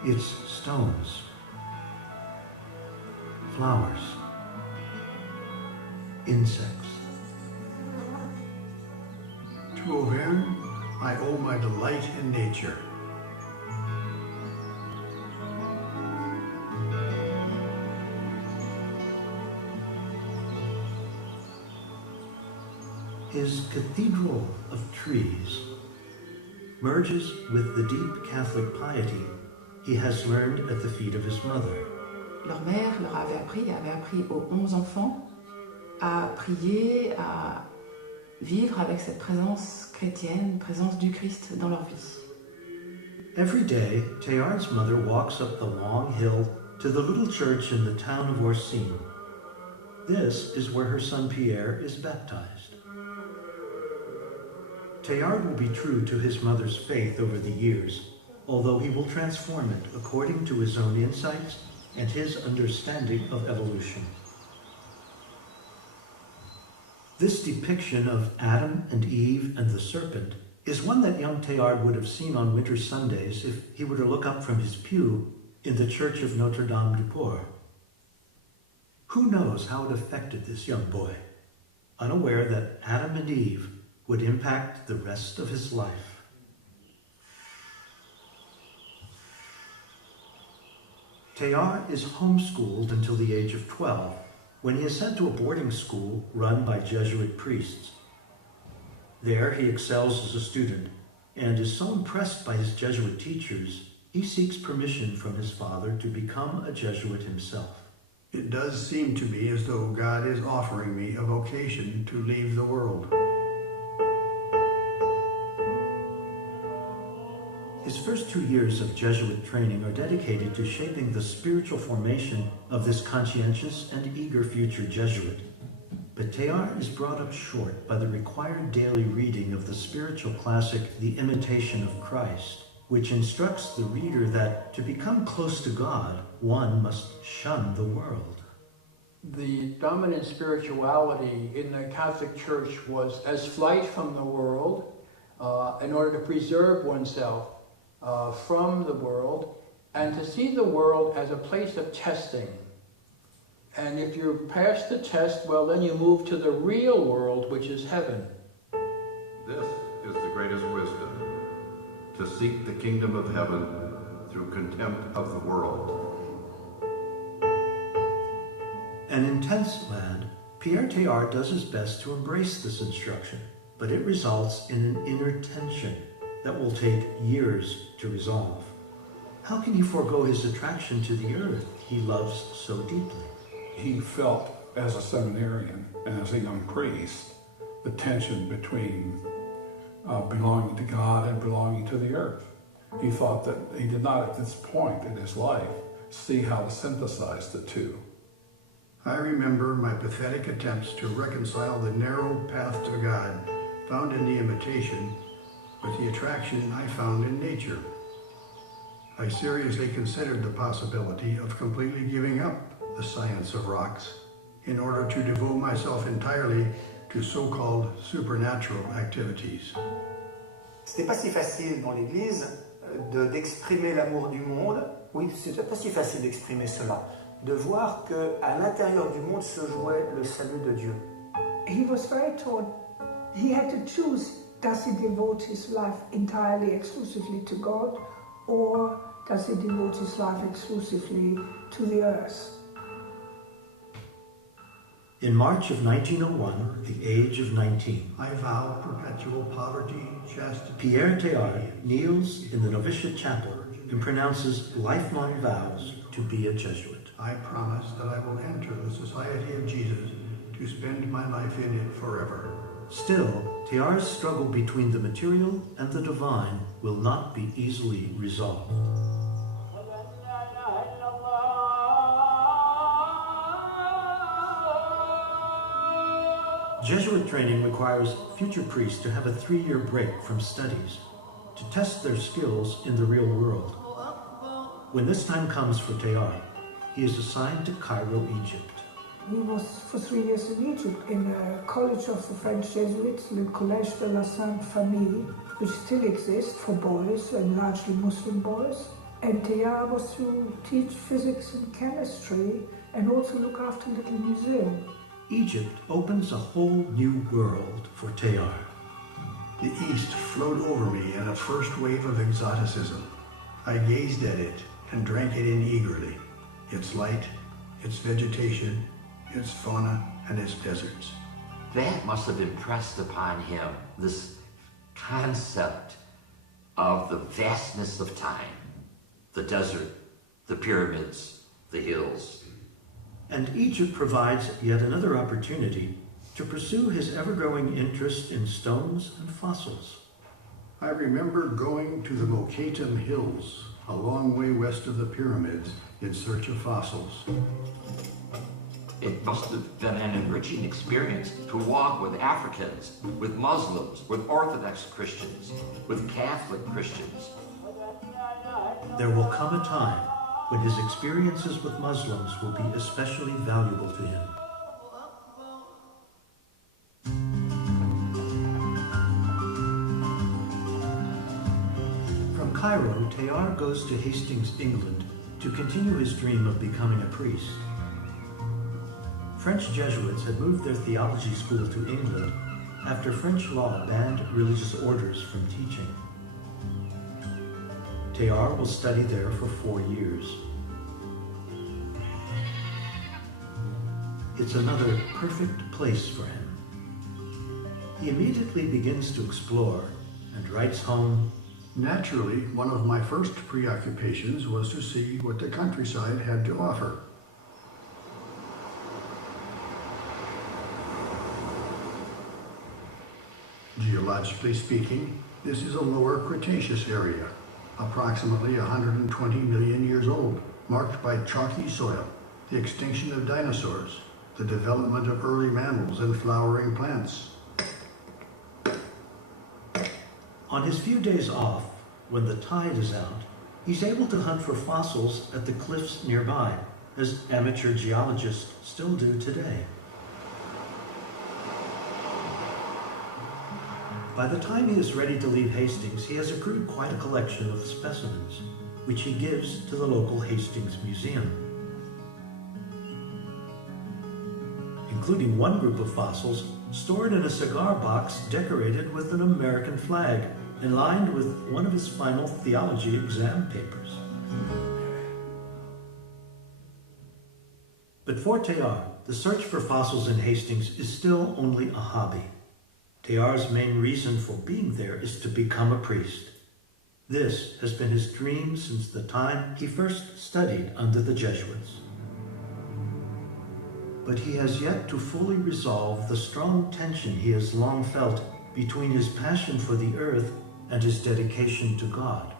its stones, flowers, insects. To Auvergne, I owe my delight in nature. His cathedral of trees merges with the deep Catholic piety he has learned at the feet of his mother. Leur mère leur avait appris aux 11 enfants à prier, à vivre avec cette présence chrétienne, présence du Christ dans leur vie. Every day, Teilhard's mother walks up the long hill to the little church in the town of Orsine. This is where her son Pierre is baptized. Teilhard will be true to his mother's faith over the years, although he will transform it according to his own insights and his understanding of evolution. This depiction of Adam and Eve and the serpent is one that young Teilhard would have seen on winter Sundays if he were to look up from his pew in the church of Notre Dame du Port. Who knows how it affected this young boy, unaware that Adam and Eve would impact the rest of his life. Teilhard is homeschooled until the age of 12, when he is sent to a boarding school run by Jesuit priests. There he excels as a student and is so impressed by his Jesuit teachers, he seeks permission from his father to become a Jesuit himself. It does seem to me as though God is offering me a vocation to leave the world. His first 2 years of Jesuit training are dedicated to shaping the spiritual formation of this conscientious and eager future Jesuit. But Teilhard is brought up short by the required daily reading of the spiritual classic, The Imitation of Christ, which instructs the reader that to become close to God, one must shun the world. The dominant spirituality in the Catholic Church was as flight from the world in order to preserve oneself from the world and to see the world as a place of testing. And if you're past the test, well, then you move to the real world, which is heaven. This is the greatest wisdom, to seek the kingdom of heaven through contempt of the world. An intense lad, Pierre Teilhard does his best to embrace this instruction, but it results in an inner tension that will take years to resolve. How can he forego his attraction to the earth he loves so deeply? He felt, as a seminarian and as a young priest, the tension between belonging to God and belonging to the earth. He thought that he did not, at this point in his life, see how to synthesize the two. I remember my pathetic attempts to reconcile the narrow path to God found in the Imitation with the attraction I found in nature. I seriously considered the possibility of completely giving up the science of rocks in order to devote myself entirely to so-called supernatural activities. C'était pas si facile dans l'Église d'exprimer l'amour du monde. Oui, c'était pas si facile d'exprimer cela. De voir qu'à l'intérieur du monde se jouait le salut de Dieu. He was very torn. He had to choose, does he devote his life entirely, exclusively to God, or does he devote his life exclusively to the earth? In March of 1901, at the age of 19, I vow perpetual poverty, chastity. Pierre Teilhard kneels in the novitiate chapel and pronounces lifelong vows to be a Jesuit. I promise that I will enter the Society of Jesus to spend my life in it forever. Still, Teilhard's struggle between the material and the divine will not be easily resolved. Jesuit training requires future priests to have a 3-year break from studies to test their skills in the real world. When this time comes for Teilhard, he is assigned to Cairo, Egypt. He was for 3 years in Egypt in a college of the French Jesuits, Le Collège de la Sainte Famille, which still exists for boys and largely Muslim boys. And Teilhard was to teach physics and chemistry and also look after a little museum. Egypt opens a whole new world for Teilhard. The East flowed over me in a first wave of exoticism. I gazed at it and drank it in eagerly. Its light, its vegetation, its fauna, and its deserts. That must have impressed upon him this concept of the vastness of time. The desert, the pyramids, the hills. And Egypt provides yet another opportunity to pursue his ever-growing interest in stones and fossils. I remember going to the Mokattam Hills, a long way west of the pyramids, in search of fossils. It must have been an enriching experience to walk with Africans, with Muslims, with Orthodox Christians, with Catholic Christians. There will come a time when his experiences with Muslims will be especially valuable to him. From Cairo, Teilhard goes to Hastings, England, to continue his dream of becoming a priest. French Jesuits had moved their theology school to England after French law banned religious orders from teaching. Teilhard will study there for 4 years. it's another perfect place for him. He immediately begins to explore and writes home, Naturally, one of my first preoccupations was to see what the countryside had to offer. Geologically speaking, this is a lower Cretaceous area, approximately 120 million years old, marked by chalky soil, the extinction of dinosaurs, the development of early mammals and flowering plants. On his few days off, when the tide is out, he's able to hunt for fossils at the cliffs nearby, as amateur geologists still do today. By the time he is ready to leave Hastings, he has accrued quite a collection of specimens, which he gives to the local Hastings Museum, including one group of fossils stored in a cigar box decorated with an American flag and lined with one of his final theology exam papers. But for Teilhard, the search for fossils in Hastings is still only a hobby. Teilhard's main reason for being there is to become a priest. This has been his dream since the time he first studied under the Jesuits. But he has yet to fully resolve the strong tension he has long felt between his passion for the earth and his dedication to God.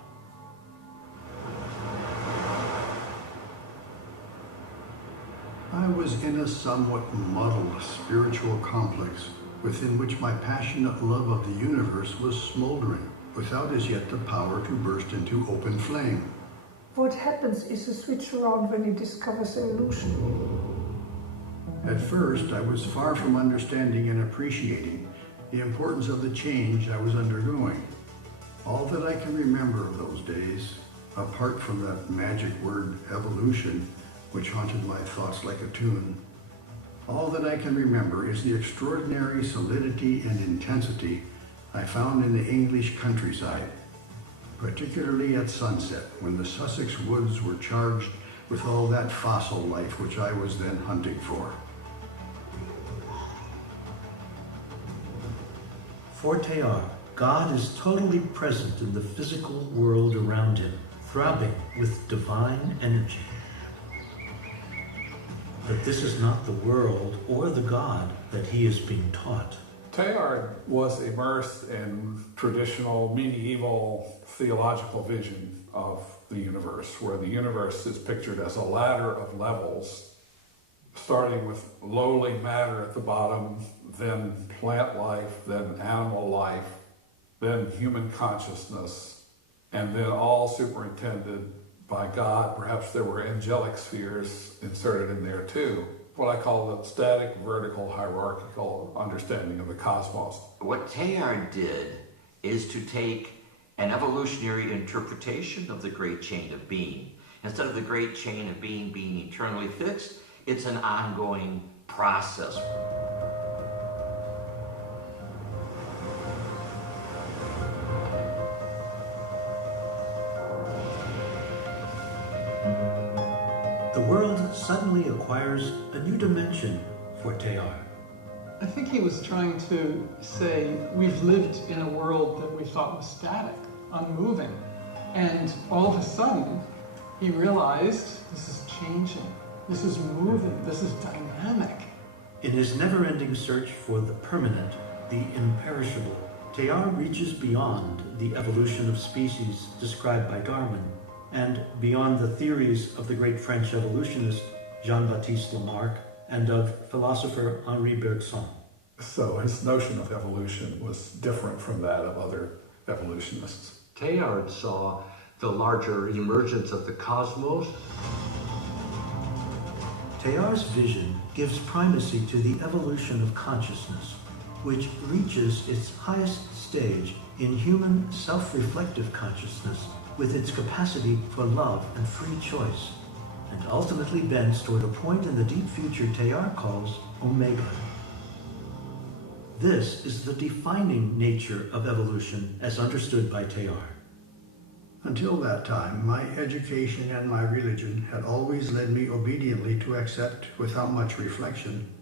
I was in a somewhat muddled spiritual complex within which my passionate love of the universe was smoldering, without as yet the power to burst into open flame. What happens is a switch around when he discovers evolution. At first, I was far from understanding and appreciating the importance of the change I was undergoing. All that I can remember of those days, apart from that magic word evolution, which haunted my thoughts like a tune, all that I can remember is the extraordinary solidity and intensity I found in the English countryside, particularly at sunset, when the Sussex woods were charged with all that fossil life which I was then hunting for. For Teilhard, God is totally present in the physical world around him, throbbing with divine energy. But this is not the world or the God that he is being taught. Teilhard was immersed in traditional medieval theological vision of the universe, where the universe is pictured as a ladder of levels, starting with lowly matter at the bottom, then plant life, then animal life, then human consciousness, and then all superintended by God. Perhaps there were angelic spheres inserted in there too. What I call the static, vertical, hierarchical understanding of the cosmos. What Teilhard did is to take an evolutionary interpretation of the great chain of being. Instead of the great chain of being eternally fixed, it's an ongoing process. The world suddenly acquires a new dimension for Teilhard. I think he was trying to say we've lived in a world that we thought was static, unmoving, and all of a sudden he realized this is changing, this is moving, this is dynamic. In his never-ending search for the permanent, the imperishable, Teilhard reaches beyond the evolution of species described by Darwin and beyond the theories of the great French evolutionist Jean-Baptiste Lamarck and of philosopher Henri Bergson. So his notion of evolution was different from that of other evolutionists. Teilhard saw the larger emergence of the cosmos. Teilhard's vision gives primacy to the evolution of consciousness, which reaches its highest stage in human self-reflective consciousness with its capacity for love and free choice, and ultimately bends toward a point in the deep future Teilhard calls Omega. This is the defining nature of evolution as understood by Teilhard. Until that time, my education and my religion had always led me obediently to accept, without much reflection,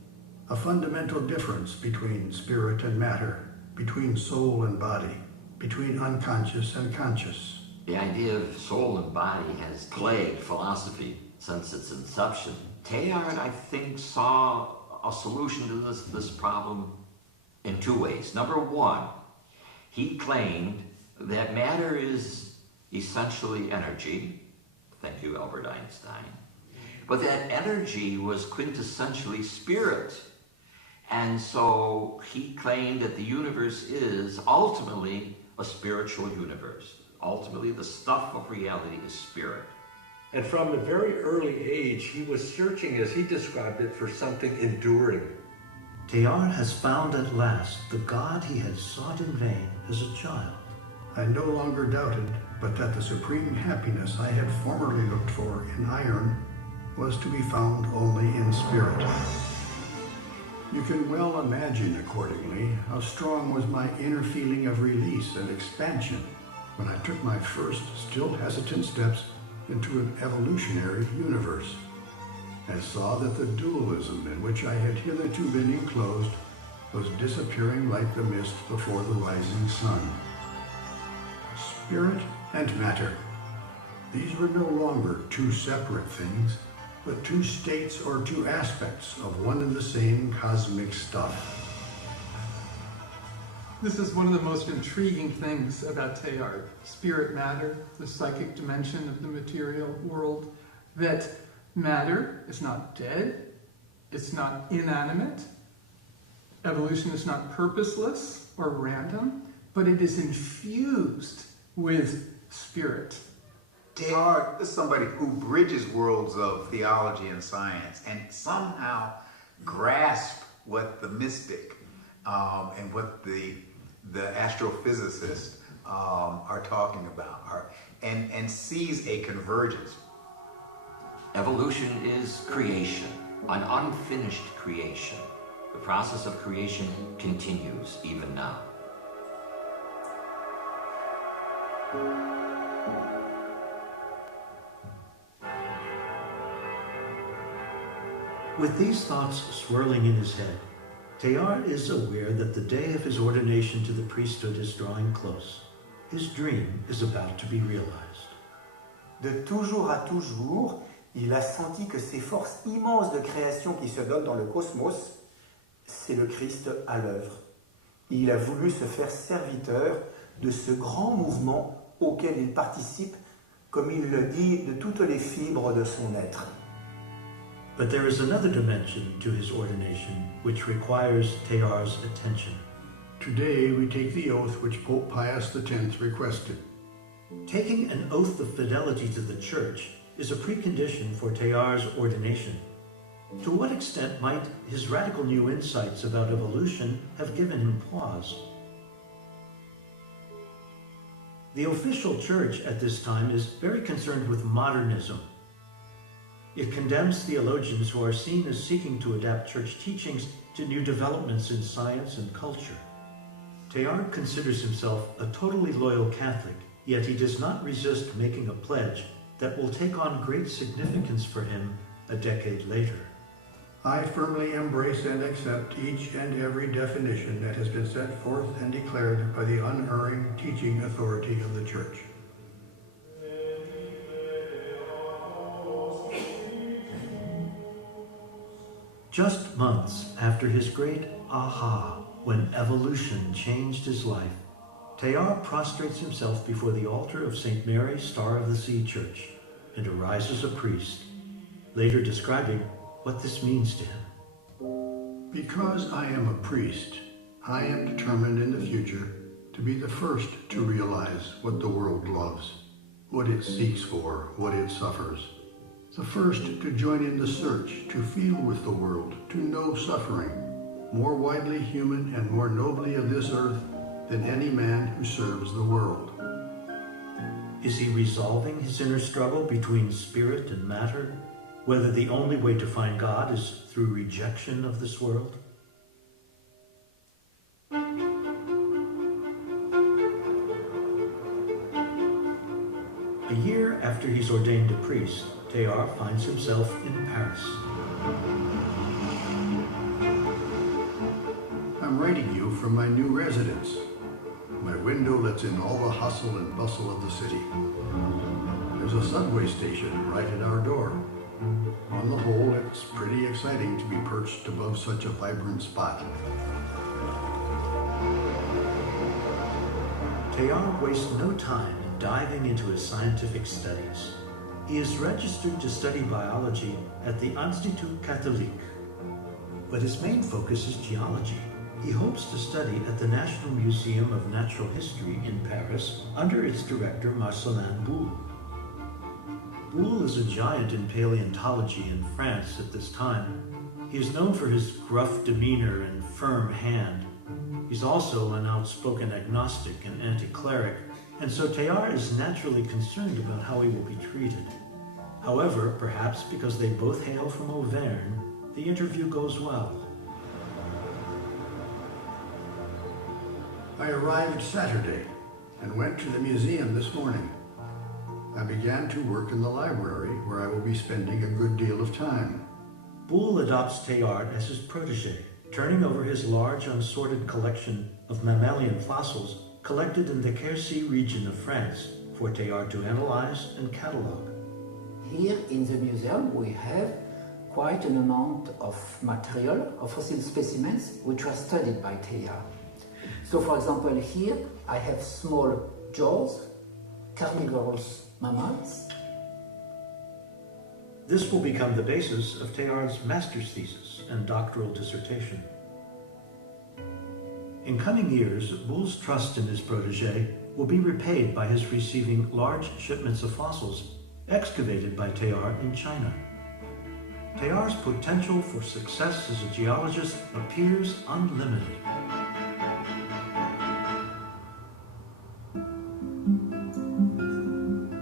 a fundamental difference between spirit and matter, between soul and body, between unconscious and conscious. The idea of soul and body has plagued philosophy since its inception. Teilhard, I think, saw a solution to this problem in two ways. Number one, he claimed that matter is essentially energy. Thank you, Albert Einstein. But that energy was quintessentially spirit. And so he claimed that the universe is ultimately a spiritual universe. Ultimately, the stuff of reality is spirit. And from a very early age, he was searching, as he described it, for something enduring. Teilhard has found at last the God he had sought in vain as a child. I no longer doubted but that the supreme happiness I had formerly looked for in iron was to be found only in spirit. You can well imagine, accordingly, how strong was my inner feeling of release and expansion when I took my first, still hesitant steps into an evolutionary universe. I saw that the dualism in which I had hitherto been enclosed was disappearing like the mist before the rising sun. Spirit and matter. These were no longer two separate things, but two states or two aspects of one and the same cosmic stuff. This is one of the most intriguing things about Teilhard. Spirit matter, the psychic dimension of the material world, that matter is not dead, it's not inanimate, evolution is not purposeless or random, but it is infused with spirit. Teilhard is somebody who bridges worlds of theology and science and somehow grasps what the mystic and what the astrophysicists are talking about, and sees a convergence. Evolution is creation, an unfinished creation. The process of creation continues even now. With these thoughts swirling in his head, Teilhard is aware that the day of his ordination to the priesthood is drawing close. His dream is about to be realized. De toujours à toujours, il a senti que ces forces immenses de création qui se donnent dans le cosmos, c'est le Christ à l'œuvre. Il a voulu se faire serviteur de ce grand mouvement auquel il participe, comme il le dit, de toutes les fibres de son être. But there is another dimension to his ordination which requires Teilhard's attention. Today we take the oath which Pope Pius X requested. Taking an oath of fidelity to the Church is a precondition for Teilhard's ordination. To what extent might his radical new insights about evolution have given him pause? The official Church at this time is very concerned with modernism. It condemns theologians who are seen as seeking to adapt church teachings to new developments in science and culture. Teilhard considers himself a totally loyal Catholic, yet he does not resist making a pledge that will take on great significance for him a decade later. I firmly embrace and accept each and every definition that has been set forth and declared by the unerring teaching authority of the Church. Just months after his great aha, when evolution changed his life, Teilhard prostrates himself before the altar of St. Mary, Star of the Sea Church, and arises a priest, later describing what this means to him. Because I am a priest, I am determined in the future to be the first to realize what the world loves, what it seeks for, what it suffers. The first to join in the search, to feel with the world, to know suffering, more widely human and more nobly of this earth than any man who serves the world. Is he resolving his inner struggle between spirit and matter, whether the only way to find God is through rejection of this world? after he's ordained a priest, Teilhard finds himself in Paris. I'm writing you from my new residence. My window lets in all the hustle and bustle of the city. There's a subway station right at our door. On the whole, it's pretty exciting to be perched above such a vibrant spot. Teilhard wastes no time in diving into his scientific studies. He is registered to study biology at the Institut Catholique, but his main focus is geology. He hopes to study at the National Museum of Natural History in Paris under its director Marcelin Boule. Boule is a giant in paleontology in France at this time. He is known for his gruff demeanor and firm hand. He's also an outspoken agnostic and anti-cleric, and so Teilhard is naturally concerned about how he will be treated. However, perhaps because they both hail from Auvergne, the interview goes well. I arrived Saturday and went to the museum this morning. I began to work in the library, where I will be spending a good deal of time. Boule adopts Teilhard as his protege, turning over his large unsorted collection of mammalian fossils collected in the Quercy region of France for Teilhard to analyze and catalog. Here in the museum we have quite an amount of material, of fossil specimens, which were studied by Teilhard. So for example here I have small jaws, carnivorous mammals. This will become the basis of Teilhard's master's thesis and doctoral dissertation. In coming years, Boule's trust in his protege will be repaid by his receiving large shipments of fossils excavated by Teilhard in China. Teilhard's potential for success as a geologist appears unlimited.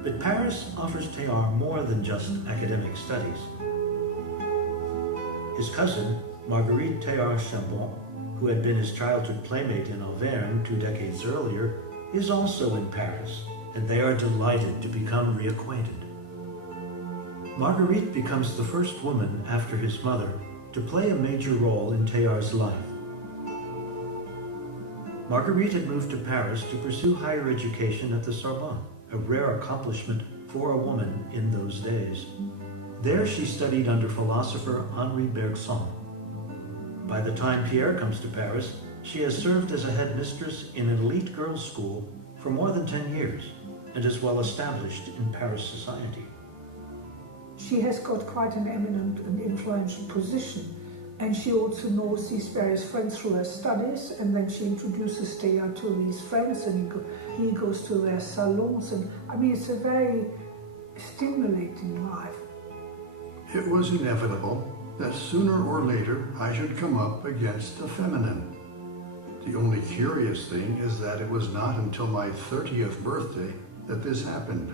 But Paris offers Teilhard more than just academic studies. His cousin, Marguerite Teilhard-Chambon, who had been his childhood playmate in Auvergne 2 decades earlier, is also in Paris, and they are delighted to become reacquainted. Marguerite becomes the first woman after his mother to play a major role in Teilhard's life. Marguerite had moved to Paris to pursue higher education at the Sorbonne, a rare accomplishment for a woman in those days. There she studied under philosopher Henri Bergson. By the time Pierre comes to Paris, she has served as a headmistress in an elite girls' school for more than 10 years and is well established in Paris society. She has got quite an eminent and influential position, and she also knows these various friends through her studies, and then she introduces Teilhard to these friends, and he goes to their salons, and I mean it's a very stimulating life. It was inevitable that sooner or later I should come up against a feminine. The only curious thing is that it was not until my 30th birthday that this happened.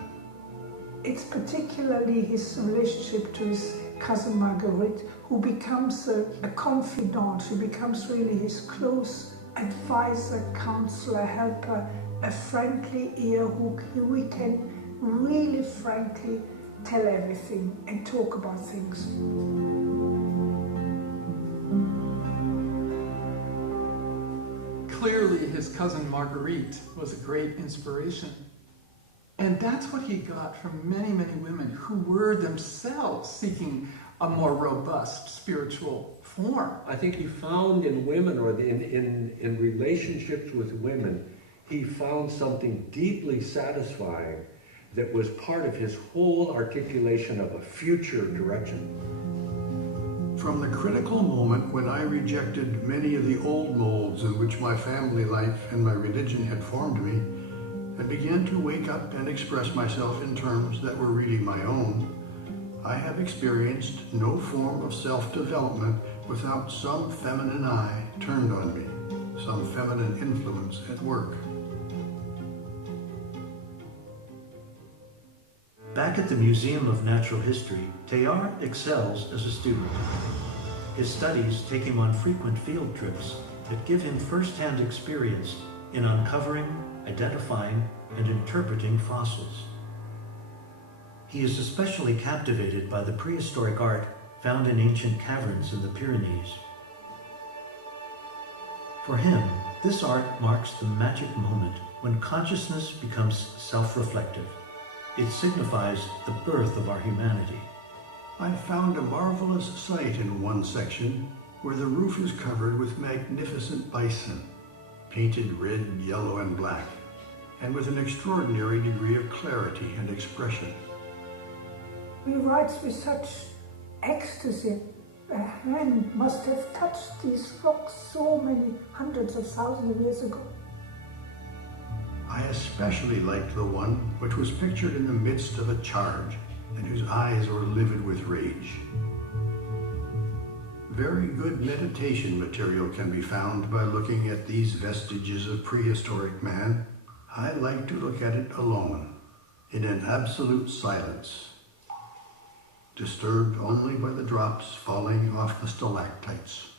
It's particularly his relationship to his cousin Marguerite, who becomes a confidant. She becomes really his close advisor, counselor, helper, a friendly ear who we can really frankly tell everything and talk about things. Clearly, his cousin Marguerite was a great inspiration. And that's what he got from many, many women who were themselves seeking a more robust spiritual form. I think he found in women, or in relationships with women, he found something deeply satisfying that was part of his whole articulation of a future direction. From the critical moment when I rejected many of the old molds in which my family life and my religion had formed me, I began to wake up and express myself in terms that were really my own. I have experienced no form of self-development without some feminine eye turned on me, some feminine influence at work. Back at the Museum of Natural History, Teilhard excels as a student. His studies take him on frequent field trips that give him first-hand experience in uncovering, identifying, and interpreting fossils. He is especially captivated by the prehistoric art found in ancient caverns in the Pyrenees. For him, this art marks the magic moment when consciousness becomes self-reflective. It signifies the birth of our humanity. I found a marvelous sight in one section where the roof is covered with magnificent bison, painted red, yellow, and black, and with an extraordinary degree of clarity and expression. He writes with such ecstasy. A hand must have touched these rocks so many hundreds of thousands of years ago. I especially liked the one which was pictured in the midst of a charge and whose eyes were livid with rage. Very good meditation material can be found by looking at these vestiges of prehistoric man. I like to look at it alone, in an absolute silence, disturbed only by the drops falling off the stalactites.